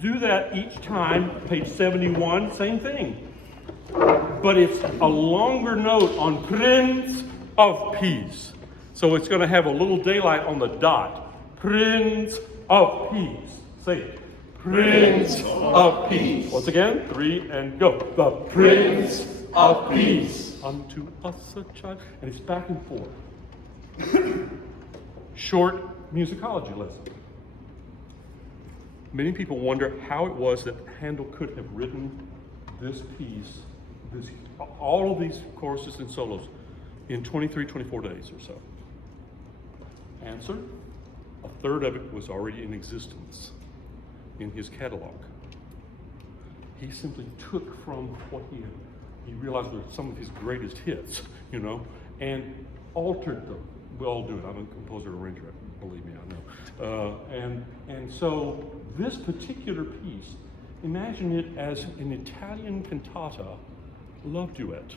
Do that each time. Page 71, same thing. but it's a longer note on Prince of Peace. So it's going to have a little daylight on the dot. Prince of Peace. Say it. Prince of Peace. Once again, 3 and go. The Prince of Peace. Unto us a child. And it's back and forth. Short musicology lesson. Many people wonder how it was that Handel could have written this piece, all of these choruses and solos in 23, 24 days or so. Answer, a third of it was already in existence in his catalog. He simply took from what he realized were some of his greatest hits, and altered them. We all do it. I'm a composer arranger, believe me, I know. And so this particular piece, imagine it as an Italian cantata love duet.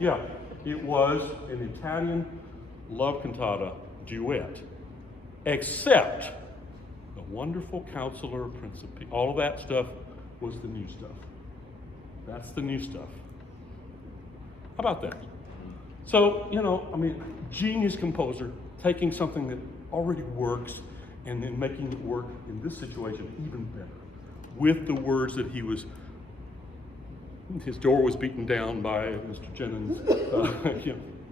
Yeah, it was an Italian love cantata duet, except the wonderful counselor, Prince of Peace. All of that stuff was the new stuff. That's the new stuff. How about that? So, genius composer, taking something that already works and then making it work in this situation even better. With the words that his door was beaten down by Mr. Jennings.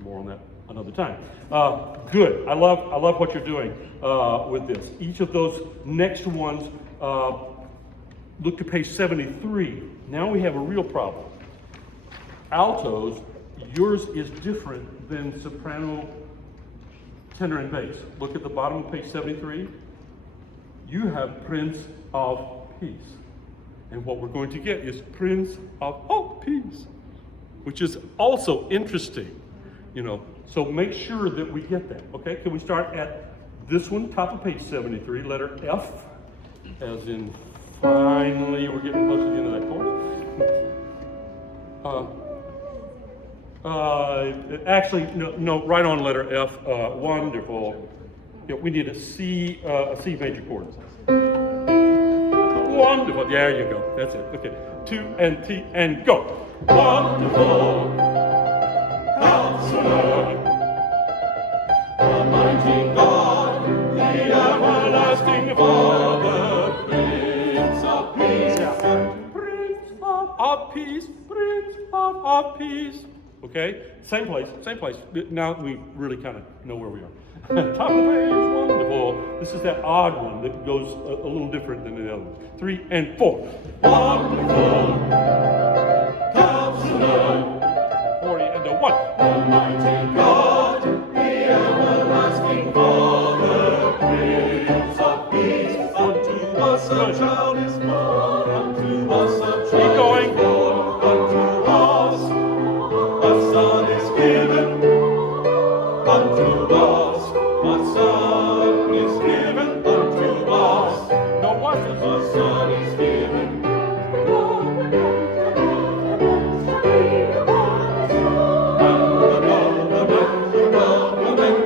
More on that another time. Good. I love what you're doing with this. Each of those next ones, look to page 73. Now we have a real problem. Altos, yours is different than soprano, tenor, and bass. Look at the bottom of page 73. You have Prince of Peace. And what we're going to get is Prince of Peace, which is also interesting, So make sure that we get that, okay? Can we start at this one, top of page 73, letter F, as in finally we're getting close to the end of that chorus. Actually, no, right on letter F, wonderful. We need a C major chord. Wonderful, there you go, that's it, okay. 2 and T and go. Wonderful Counselor, Almighty God, the everlasting Father, Prince of Peace, Prince of Peace, Prince of Peace. Okay, same place. Now we really kind of know where we are. Top of the page, wonderful. This is that odd one that goes a little different than the other ones. 3 and 4. Wonderful Counselor, 40 and a 1. Almighty God, the everlasting Father, Prince of Peace, unto us a child is born, unto us a child is born, unto us a son is given, unto us a son is given, unto us. No, what is a son is given?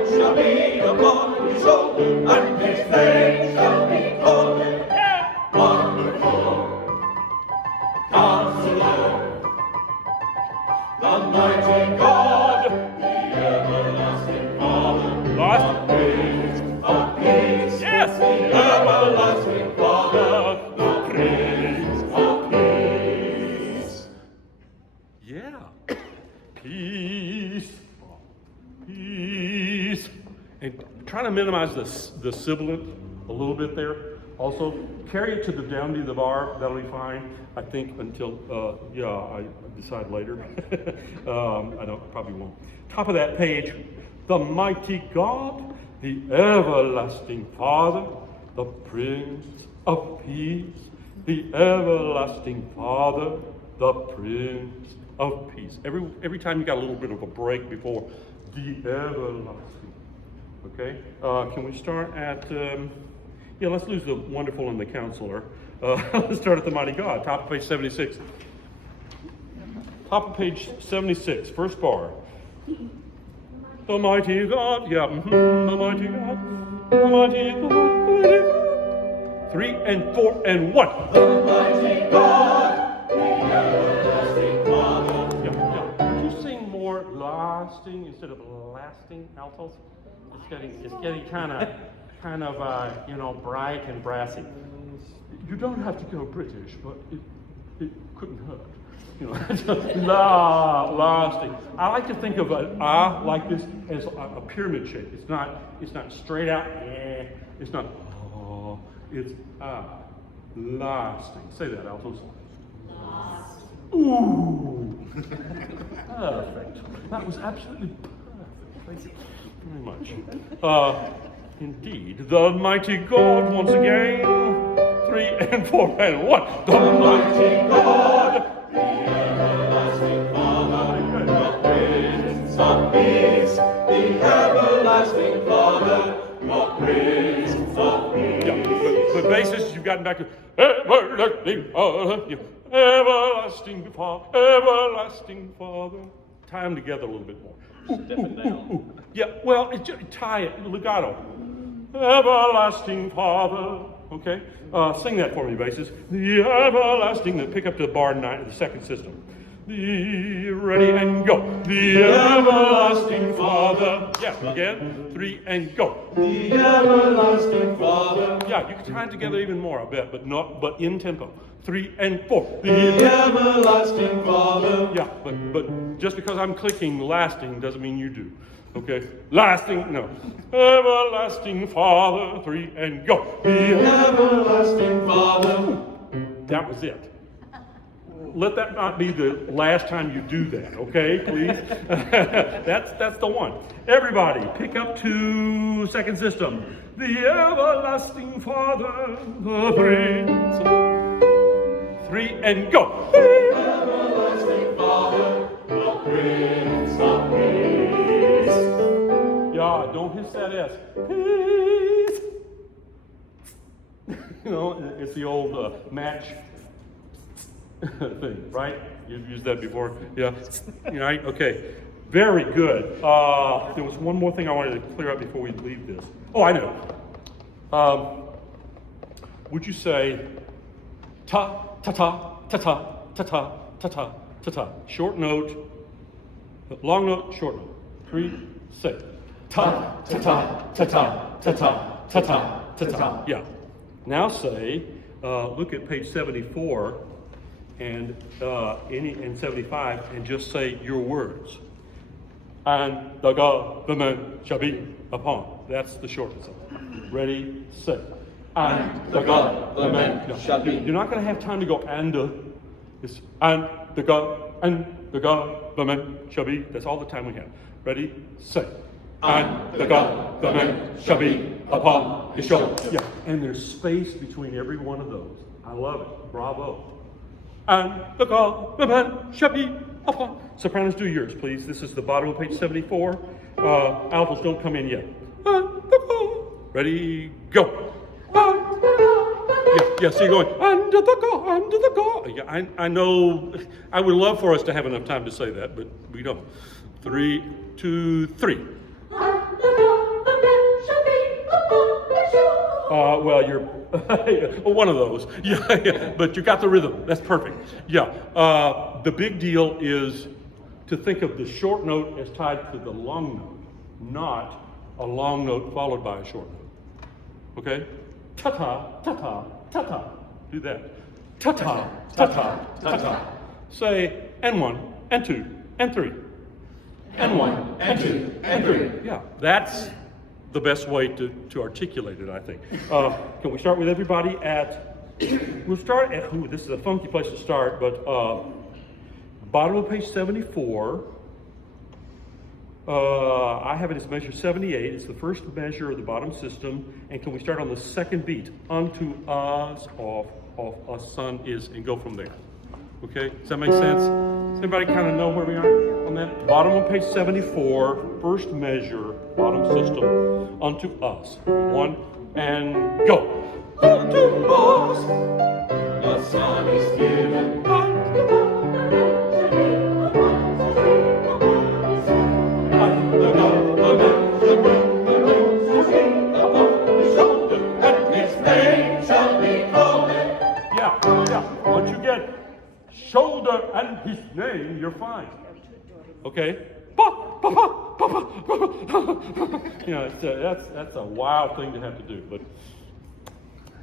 Shall be upon his shoulder, and his name shall be called Wonderful Counselor, the mighty God, the everlasting Father, Prince of Peace. Yes, the everlasting Father, the Prince of Peace. Yeah, peace. Peace. And try to minimize the sibilant a little bit there. Also, carry it to the down B of the bar. That'll be fine, I think, until, I decide later. I probably won't. Top of that page, the mighty God, the everlasting Father, the Prince of Peace, the everlasting Father, the Prince of Peace. Every time you got a little bit of a break before the everlasting. Okay, can we start at, let's lose the wonderful and the counselor. Let's start at the mighty God, top of page 76. Top of page 76, first bar. The mighty God, yeah, the mighty God, the mighty God, the mighty God. 3 and 4 and 1. The mighty God, the everlasting Father. Yeah. Would you sing more lasting instead of lasting altos? It's getting kind of bright and brassy. You don't have to go British, but it couldn't hurt. Lasting. I like to think of an ah like this as a pyramid shape. It's not straight out. It's not. Oh, it's ah. Lasting. Say that, altos. Ooh. Perfect. That was absolutely perfect. Thank you very much. Indeed, the mighty God once again. 3 and 4 and 1. The mighty God, The everlasting Father, the Prince of Peace. The everlasting Father, the Prince of Peace. Yeah, but basis, you've gotten back to everlasting Father, everlasting Father, everlasting Father. Tie them together a little bit more. Ooh. Yeah, well, tie it, legato. Everlasting Father. Okay, sing that for me, basses. The everlasting, then pick up to bar 9 of the second system. Ready and go. The everlasting Father. Yeah, again. 3 and go. The everlasting Father, Yeah, you can tie it together even more, I bet, but in tempo. 3 and 4. the everlasting Father. Yeah, but just because I'm clicking lasting doesn't mean you do. Okay, lasting, no. Everlasting Father, 3 and go. The everlasting Father. That was it. Let that not be the last time you do that, okay, please? That's the one. Everybody, pick up to second system. The everlasting Father, the Prince. 3 and go. The everlasting Father, the Prince of Peace. Yeah, don't hiss that S. Peace. It's the old match thing, right? You've used that before. Yeah. Right? Okay. Very good. There was one more thing I wanted to clear up before we leave this. Oh, I know. Would you say ta ta ta ta ta ta ta ta ta ta ta? Short note, long note, short note. 3, say ta ta ta ta ta ta ta ta ta ta ta. Yeah. Now say, look at page 74 and 75, and just say your words. And the government shall be upon. That's the shortest of it. Ready, say. And the government shall be. You're not going to have time to go and it's and the government shall be. That's all the time we have. Ready, say. And the government shall be upon your shoulders. Yeah, and there's space between every one of those. I love it. Bravo. And the government shall be upon. Sopranos, do yours, please. This is the bottom of page 74. Altos, don't come in yet. Ready, go. Yeah, so you're going, under the God. Yeah, I know, I would love for us to have enough time to say that, but we don't. 3, 2, 3. Well, you're one of those. Yeah, but you got the rhythm. That's perfect. Yeah. The big deal is to think of the short note as tied to the long note, not a long note followed by a short note. Okay? Ta-ta, ta-ta, ta-ta. Do that. Ta-ta, ta-ta, ta-ta. Say, and 1, and 2, and 3. And 1, and 2, and 3. Yeah, that's the best way to articulate it, I think. Can we start with everybody we'll start at, this is a funky place to start, but bottom of page 74, I have it as measure 78. It's the first measure of the bottom system. And can we start on the second beat? Unto us, of a son is, and go from there. Okay, does that make sense? Does anybody kind of know where we are on that? Bottom of page 74, first measure, bottom system, unto us. 1 and go. Unto us a son is given. Okay? You know, that's a wild thing to have to do, but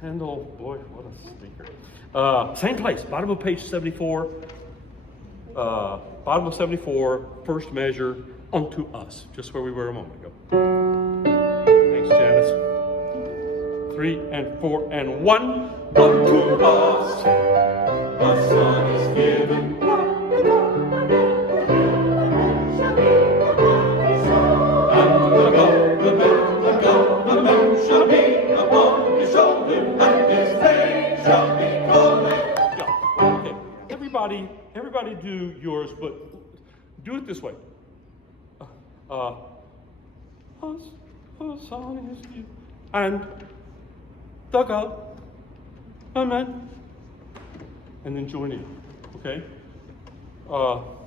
Handel, boy, what a speaker. Same place, bottom of page 74. Bottom of 74, first measure, unto us, just where we were a moment ago. Thanks, Janice. 3 and 4 and 1. Unto us a son is given. And the government shall be upon his shoulder, and his name shall be called. Yeah. Okay. Everybody do yours, but do it this way. A son is given. And the government. And then join in, okay? I'll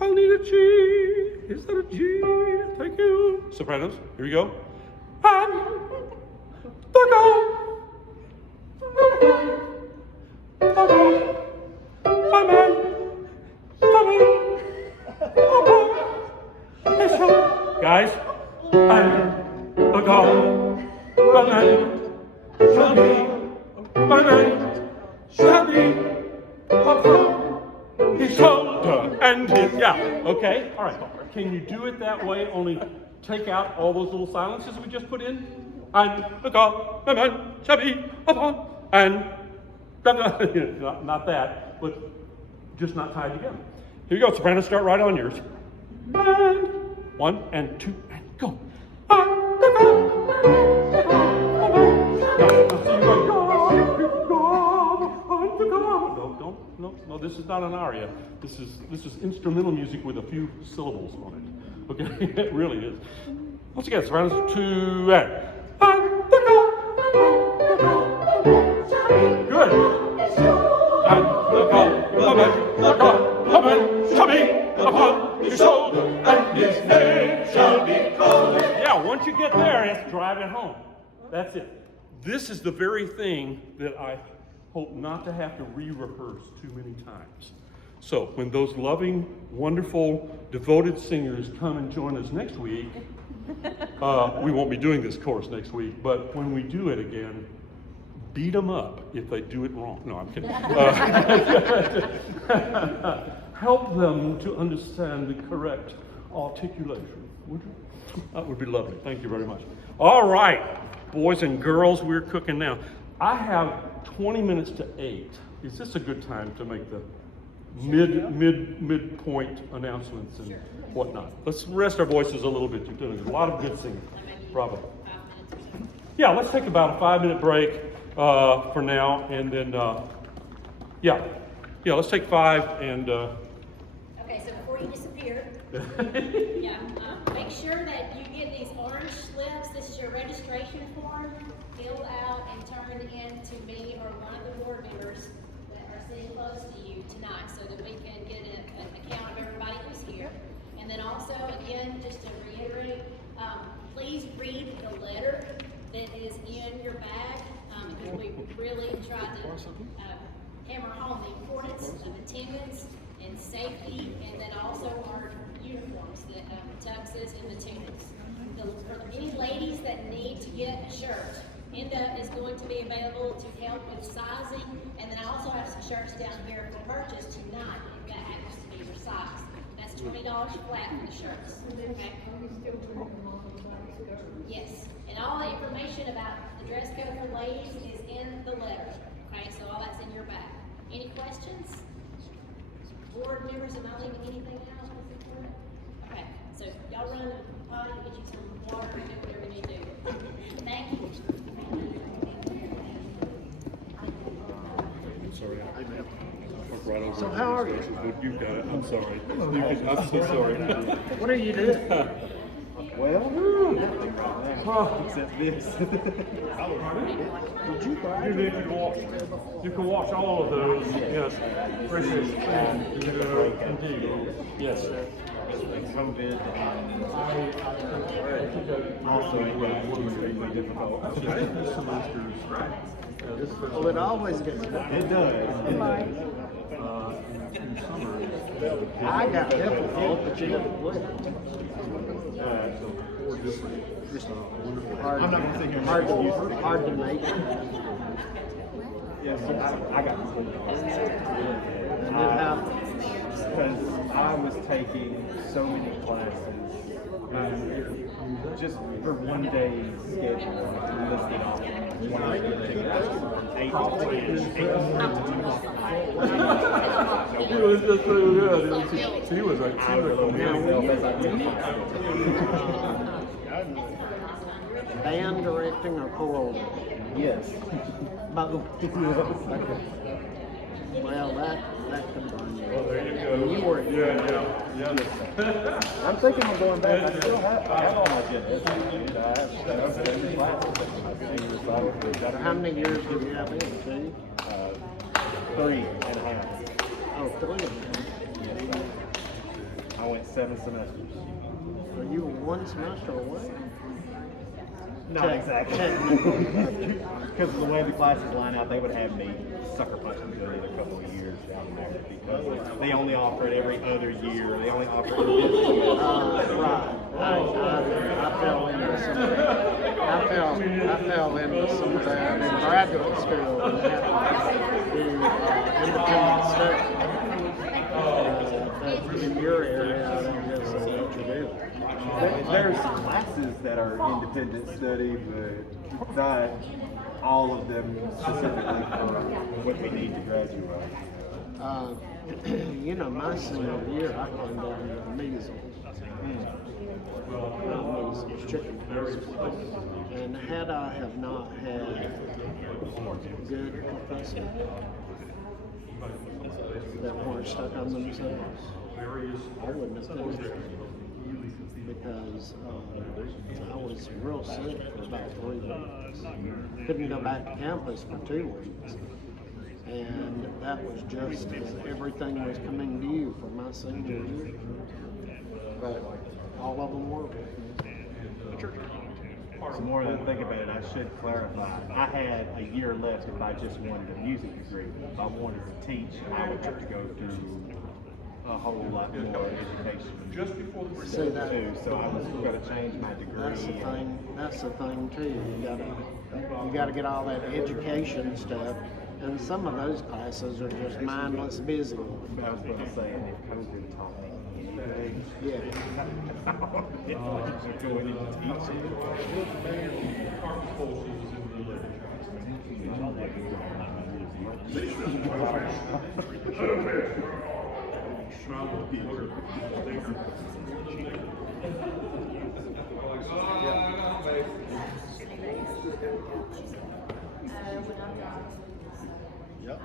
need a G. Is that a G? Thank you. Sopranos, here we go. And the guys, and the government shall be upon his shoulder and his, yeah, okay, all right. Can you do it that way, only take out all those little silences we just put in? And the government shall be upon, and not that, but just not tied together. Here you go, soprano, start right on yours. And 1 and 2 and go. No, this is not an aria. This is instrumental music with a few syllables on it. Okay, it really is. Once again, sopranos 2 and. Good. And the government shall be upon his shoulder, and his name shall be called. Yeah, once you get there, it's drive it home. That's it. This is the very thing that I hope not to have to re-rehearse too many times. So when those loving, wonderful, devoted singers come and join us next week, we won't be doing this course next week, but when we do it again, beat them up if they do it wrong. No, I'm kidding. Help them to understand the correct articulation, would you? That would be lovely. Thank you very much. All right, boys and girls, we're cooking now. I have 20 minutes to 8. Is this a good time to make the midpoint announcements and whatnot? Let's rest our voices a little bit. You're doing a lot of good singing. Bravo. Yeah, let's take about a 5-minute break for now, and then let's take 5 and. Okay, so before you disappear, make sure that you get these orange slips. This is your registration form. Filled out and turned in to me or one of the board members that are sitting close to you tonight, so that we can get an account of everybody who's here. And then also, again, just to reiterate, please read the letter that is in your bag, because we really tried to hammer home the importance of attendance and safety, and then also our uniforms, the tuxes and the tunics. For any ladies that need to get a shirt, Enda is going to be available to help with sizing, and then I also have some shirts down here for purchase tonight if that happens to be your size. That's $20 flat for the shirts. Okay? Yes, and all the information about the dress code for ladies is in the letter. Okay, so all that's in your bag. Any questions? Board members, am I leaving anything out? Okay, so y'all run the potty, get you some water, and do whatever you need to do. Thank you. I'm sorry. Right over so how are you? You got it. I'm sorry. I'm so sorry. What are you doing? Well, except this. You can watch all of those. Yes. Appreciate it. Indeed. Yes. COVID. Also, it got extremely difficult. Well, it always gets better. It does. I got difficult, but you never quit. Just hard, I'm not gonna sit here and hard, use it. hard to make. Yes, I got pulled off. And it happened. Because I was taking so many classes, just for one day schedule, listed off when I was going to take classes from 8 to 10. He was just so good. He was like, I really knew myself as I went. Band directing or choral? Yes. Both. Well, that could burn you. well, there you go. You were. Yeah. I'm thinking of going back. I still have all my genetics. I have 70 classes. How many years did you have in? 2? 3.5. Oh, 3. Yes, I went 7 semesters. So you were 1 semester away? Not exactly. Because of the way the classes line out, they would have me sucker punch them to another couple of years down there because they only offer it every other year. They only offer it this year. Right. I fell into some of that. I fell into some of that in graduate school and had to do independent study. But in your area, I don't guess that's what you do. There's classes that are independent study, but not all of them specifically for what we need to graduate. You know, my senior year, I came down with measles. Measles, chicken pox. And had I have not had good professors that weren't stuck on themselves, I wouldn't have finished. Because I was real sick for about 3 weeks. Couldn't go back to campus for 2 weeks. And that was just as everything was coming due for my senior year. But all of them were. The more that I think about it, I should clarify. I had a year left if I just wanted a music degree. If I wanted to teach, I would have to go through a whole lot more education. Just before the See that? Too, so I was going to change my degree. That's the thing too. You gotta get all that education stuff. And some of those classes are just mindless busy. I was going to say, if COVID taught me anything, Yeah. going into teaching. Yep.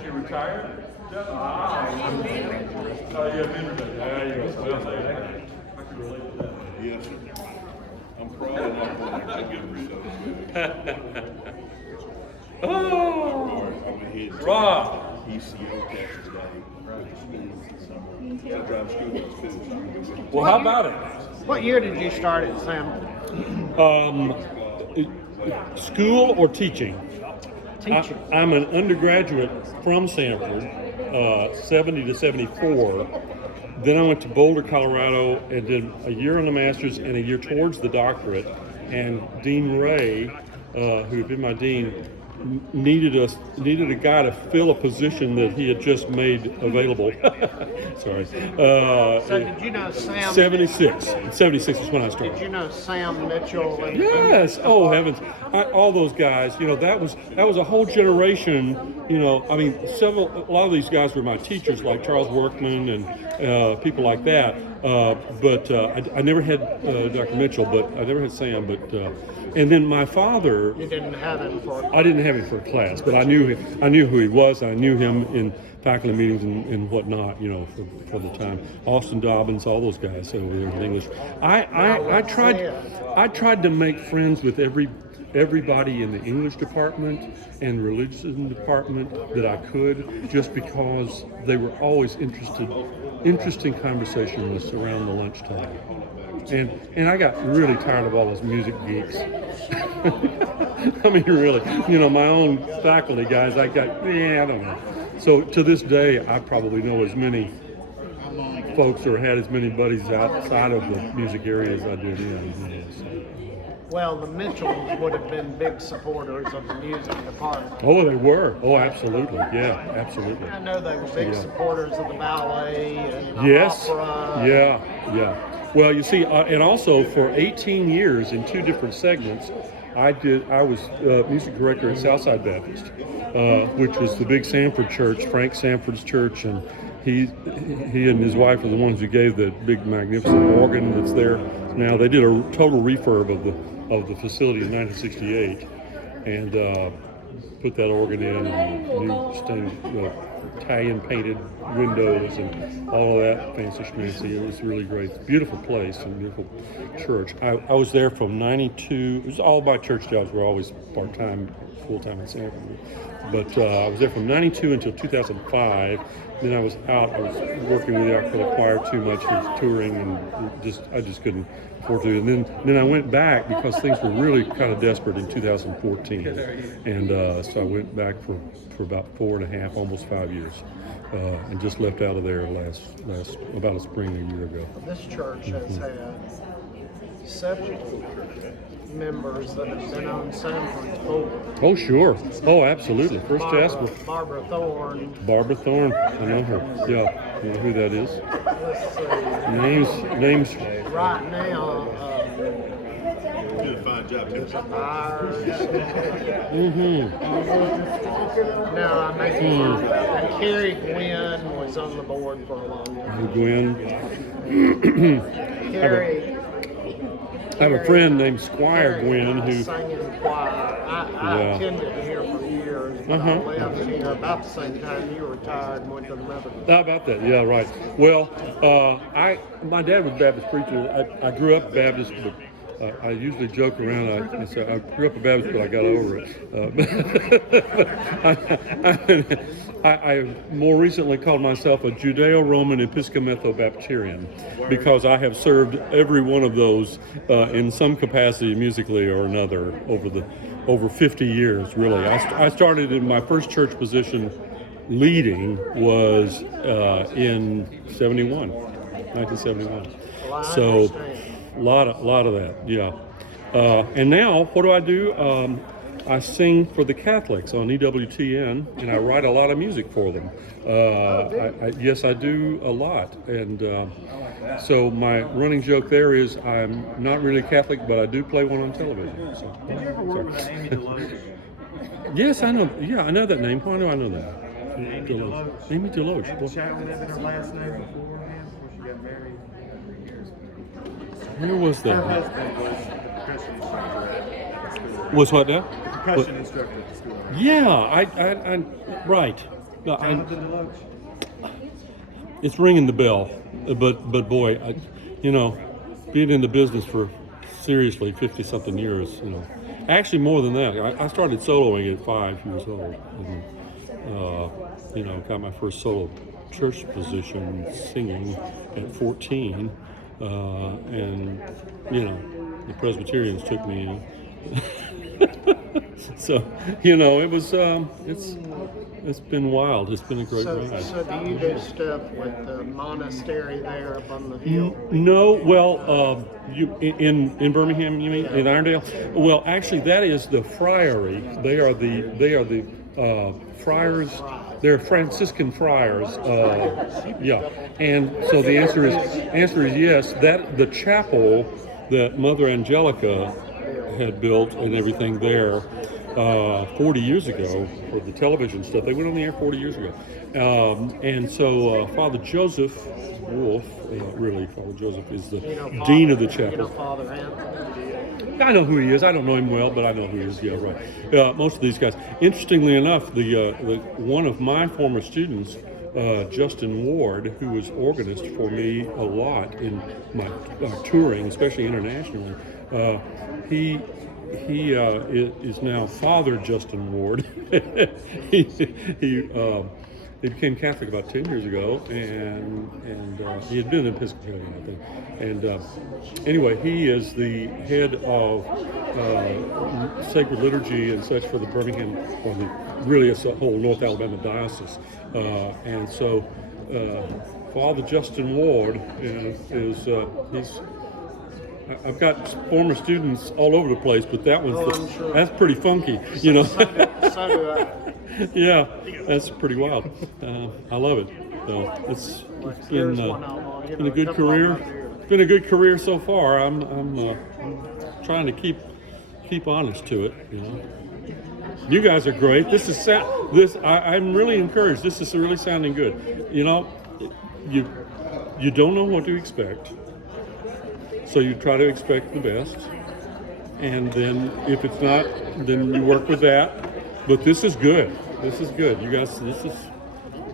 She retired? Oh, yeah, been retired. There you go. Well, I can relate to that. Yes, I'm crawling up on it. I get rid of it. Oh, I'm gonna hit Rob. ECO classes today. I drive school bus too. Well, how about it? What year did you start at Sam? School or teaching? Teaching. I'm an undergraduate from Sanford, 70 to 74. Then I went to Boulder, Colorado, and did a year on the master's and a year towards the doctorate. And Dean Ray, who had been my dean, needed a guy to fill a position that he had just made available. Sorry. So did you know Sam? 76. 76 is when I started. Did you know Sam Mitchell? And Yes. Oh heavens! All those guys. You know, that was a whole generation. You know, I mean, a lot of these guys were my teachers, like Charles Workman and people like that. But I never had Dr. Mitchell, but I never had Sam. But and then my father. You didn't have him for. I didn't have him for a class, but I knew who he was. I knew him in faculty meetings and whatnot, you know, for the time. Austin Dobbins, all those guys over there in English. I tried to make friends with every everybody in the English department and religion department that I could, just because they were always interesting conversationalists around the lunchtime. And I got really tired of all those music geeks. I mean, really, my own faculty guys, I don't know. So to this day, I probably know as many folks or had as many buddies outside of the music area as I did in. Well, the Mitchells would have been big supporters of the music department. Oh, they were. Oh, absolutely. Yeah, absolutely. I know they were big supporters of the ballet and Yes. opera. Yeah. Well, you see, and also for 18 years in 2 different segments, I was music director at Southside Baptist, which was the big Sanford church, Frank Sanford's church, and he and his wife are the ones who gave the big magnificent organ that's there now. They did a total refurb of the facility in 1968, and put that organ in, and new stained Italian painted windows and all of that fancy schmancy. It was really great. Beautiful place and beautiful church. I was there from 92. It was all my church jobs were always part-time, full-time in Sanford. But I was there from 92 until 2005. Then I was out. I was working with the choir too much, was touring, and I just couldn't afford to. And then I went back because things were really kind of desperate in 2014, and so I went back for about 4.5, almost 5 years, and just left out of there last about a spring a year ago. This church has had several members that have been on Sanford's board. Oh, sure. Oh, absolutely. First Jasper. Barbara Thorne. Barbara Thorne. I know her. Yeah. You know who that is? Let's see. Names. Right now, Did a fine job, too. No, I'm making and Carrie Gwynn was on the board for a long time. Gwen. Carrie. I have a friend named Squire Gwynn who. sang in choir. I attended here for years, but I left here about the same time you retired and went to the Methodist. How about that? Yeah, right. Well, my dad was a Baptist preacher. I grew up Baptist, but I usually joke around. I say I grew up a Baptist, but I got over it. I more recently called myself a Judeo-Roman Episcopal-Baptistarian because I have served every one of those in some capacity, musically or another, over 50 years. Really, I started in my first church position leading was in 1971. Well, So. A lot of that, yeah. And now, what do? I sing for the Catholics on EWTN, and I write a lot of music for them. Yes, I do a lot. And so my running joke there is I'm not really Catholic, but I do play one on television. So, Did you ever work with Amy Deloach? yes, I know. Yeah, I know that name. Why do I know that? Amy Deloach. Amy Deloach. Had Well, to chat with her her last name beforehand before she got married. where was Her that? husband was the percussion instructor at school. Was what now? The percussion instructor at the school. Yeah, I right. No, Jonathan Deloach. it's ringing the bell, but boy, being in the business for seriously 50-something years, actually more than that. I started soloing at 5 years old, and got my first solo church position singing at 14, and the Presbyterians took me in. So it was it's been wild. It's been a great ride. So do you do stuff with the monastery there up on the hill? No, well, you in Birmingham, you mean in Irondale? Well, actually, that is the friary. They are the friars. They're Franciscan friars. Yeah, and so the answer is yes. That the chapel that Mother Angelica had built and everything there 40 years ago for the television stuff. They went on the air 40 years ago. And so Father Joseph Wolf, Father Joseph is the dean of the chapel. Father Anthony? I know who he is. I don't know him well, but I know who he is. Yeah, right. Most of these guys. Interestingly enough, the one of my former students, Justin Ward, who was organist for me a lot in my touring, especially internationally, is now Father Justin Ward. he became Catholic about 10 years ago, and he had been Episcopalian, I think. And anyway, he is the head of sacred liturgy and such for the Birmingham, or really it's a whole North Alabama diocese. And so Father Justin Ward he's. I've got former students all over the place, but that one's that's pretty funky, you know. So do I. Yeah, that's pretty wild. I love it. It's been a good career. It's been a good career so far. I'm trying to keep honest to it. You know, you guys are great. I'm really encouraged. This is really sounding good. You know, you don't know what to expect, so you try to expect the best, and then if it's not, then you work with that. But this is good. This is good. You guys, this is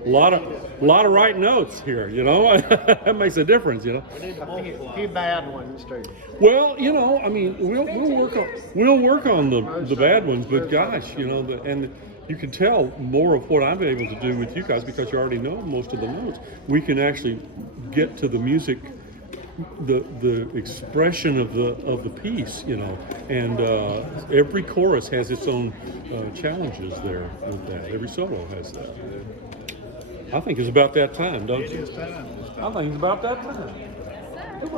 a lot of right notes here. You know, that makes a difference. You know. A few bad ones too. Well, you know, I mean, we'll work on the bad ones. But gosh, you know, and you can tell more of what I'm able to do with you guys because you already know most of the notes. We can actually get to the music. The expression of the piece, you know, and every chorus has its own challenges there with that. Every solo has that. I think it's about that time, don't you? I think it's about that time. Come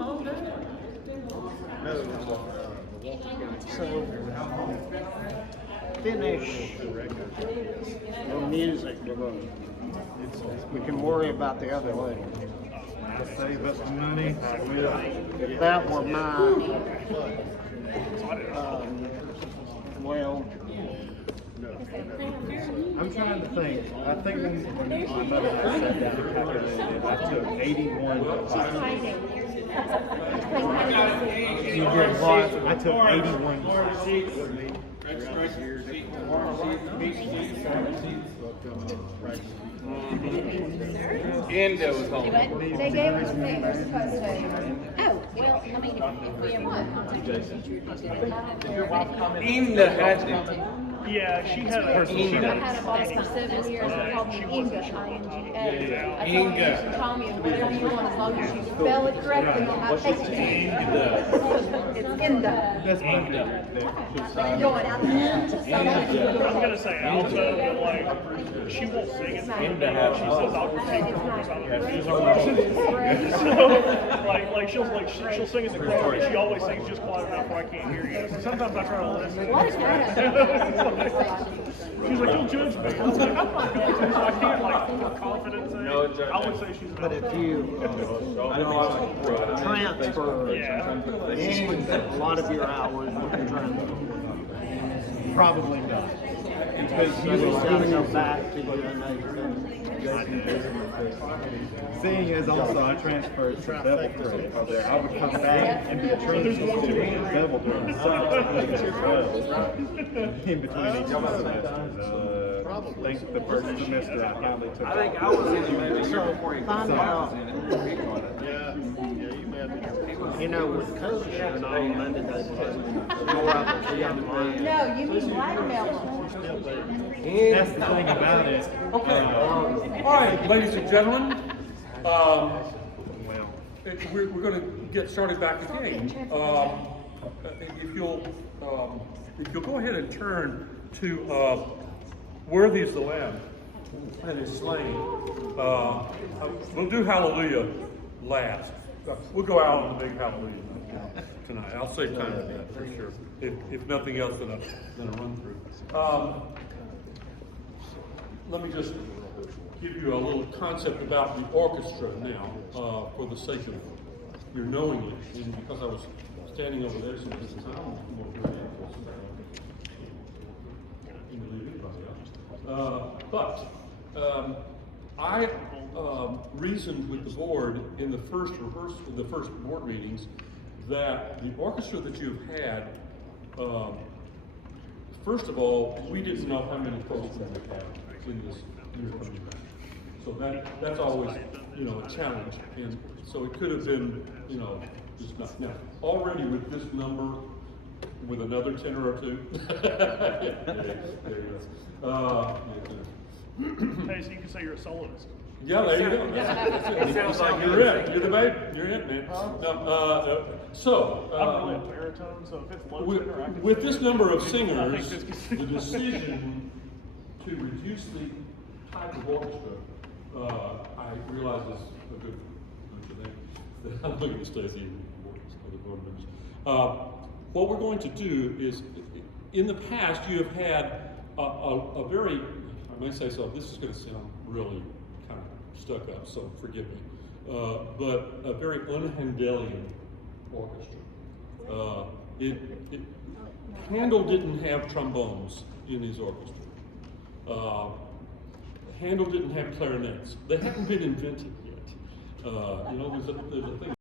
on, Dad. So finish the music. We can worry about the other way. Save us money. If that were mine, well, I'm trying to think. I think when my mother sat down and calculated it, I took 81 classes. you did what? I took 81 classes. They gave us me, we're supposed to. Oh, well, I mean, if we have one. Yeah, she had a I had a boss for 7 years that called me Inga, I-N-G-A. I told her you should call me whatever you want as long as you spell it correctly on my paycheck. It's Inga. That's my Going out there. I was gonna say alto, but like she won't sing it. She says I'll critique chorus out of her. So she'll sing in the chorus. She always sings just quiet enough where I can't hear you. So sometimes I try to listen. What is that? She's like, don't judge me. I was like, I'm not going to. So I can't like feel confident saying. I would say she's. But if you transfer a lot of your hours, you can transfer. Probably not. Because You just gotta go back to your seeing as also I transferred to Bevel credit, I would come back and be trained to Bevel during the summer in between each semester. I think the first semester I probably took. I think I was in it maybe before he Find out. was. You know, with coach and all Monday, more of the young man. No, you mean blackmail. That's the thing about it. Okay. All right, ladies and gentlemen. We're going to get started back again. If you'll go ahead and turn to Worthy is the Lamb that is slain. We'll do Hallelujah last. We'll go out on the big Hallelujah tonight. I'll save time for that for sure. If nothing else, then a run through. Let me just give you a little concept about the orchestra now, for the sake of your knowing it, and because I was standing over there, so this is I reasoned with the board in the first board meetings that the orchestra that you've had, first of all, we didn't know how many programs we had in this year coming back. So that's always, a challenge. And so it could have been, Just not. Now, already with this number, with another tenor or two. There you go. Hey, so you can say you're a soloist. Yeah, there you go. It sounds like You're it. You're the babe. You're it, man. So, I'm really a baritone, so if it's low tenor, I can with sing this it. number of I think singers, this can the decision to reduce the type of orchestra, I realize is a good thing. I'm looking at Stacy and other board members. What we're going to do is, in the past, you have had a very, I may say so, this is going to sound really kind of stuck up, so forgive me, but a very un-Handelian orchestra. Handel didn't have trombones in his orchestra. Handel didn't have clarinets. They hadn't been invented yet. There's a thing.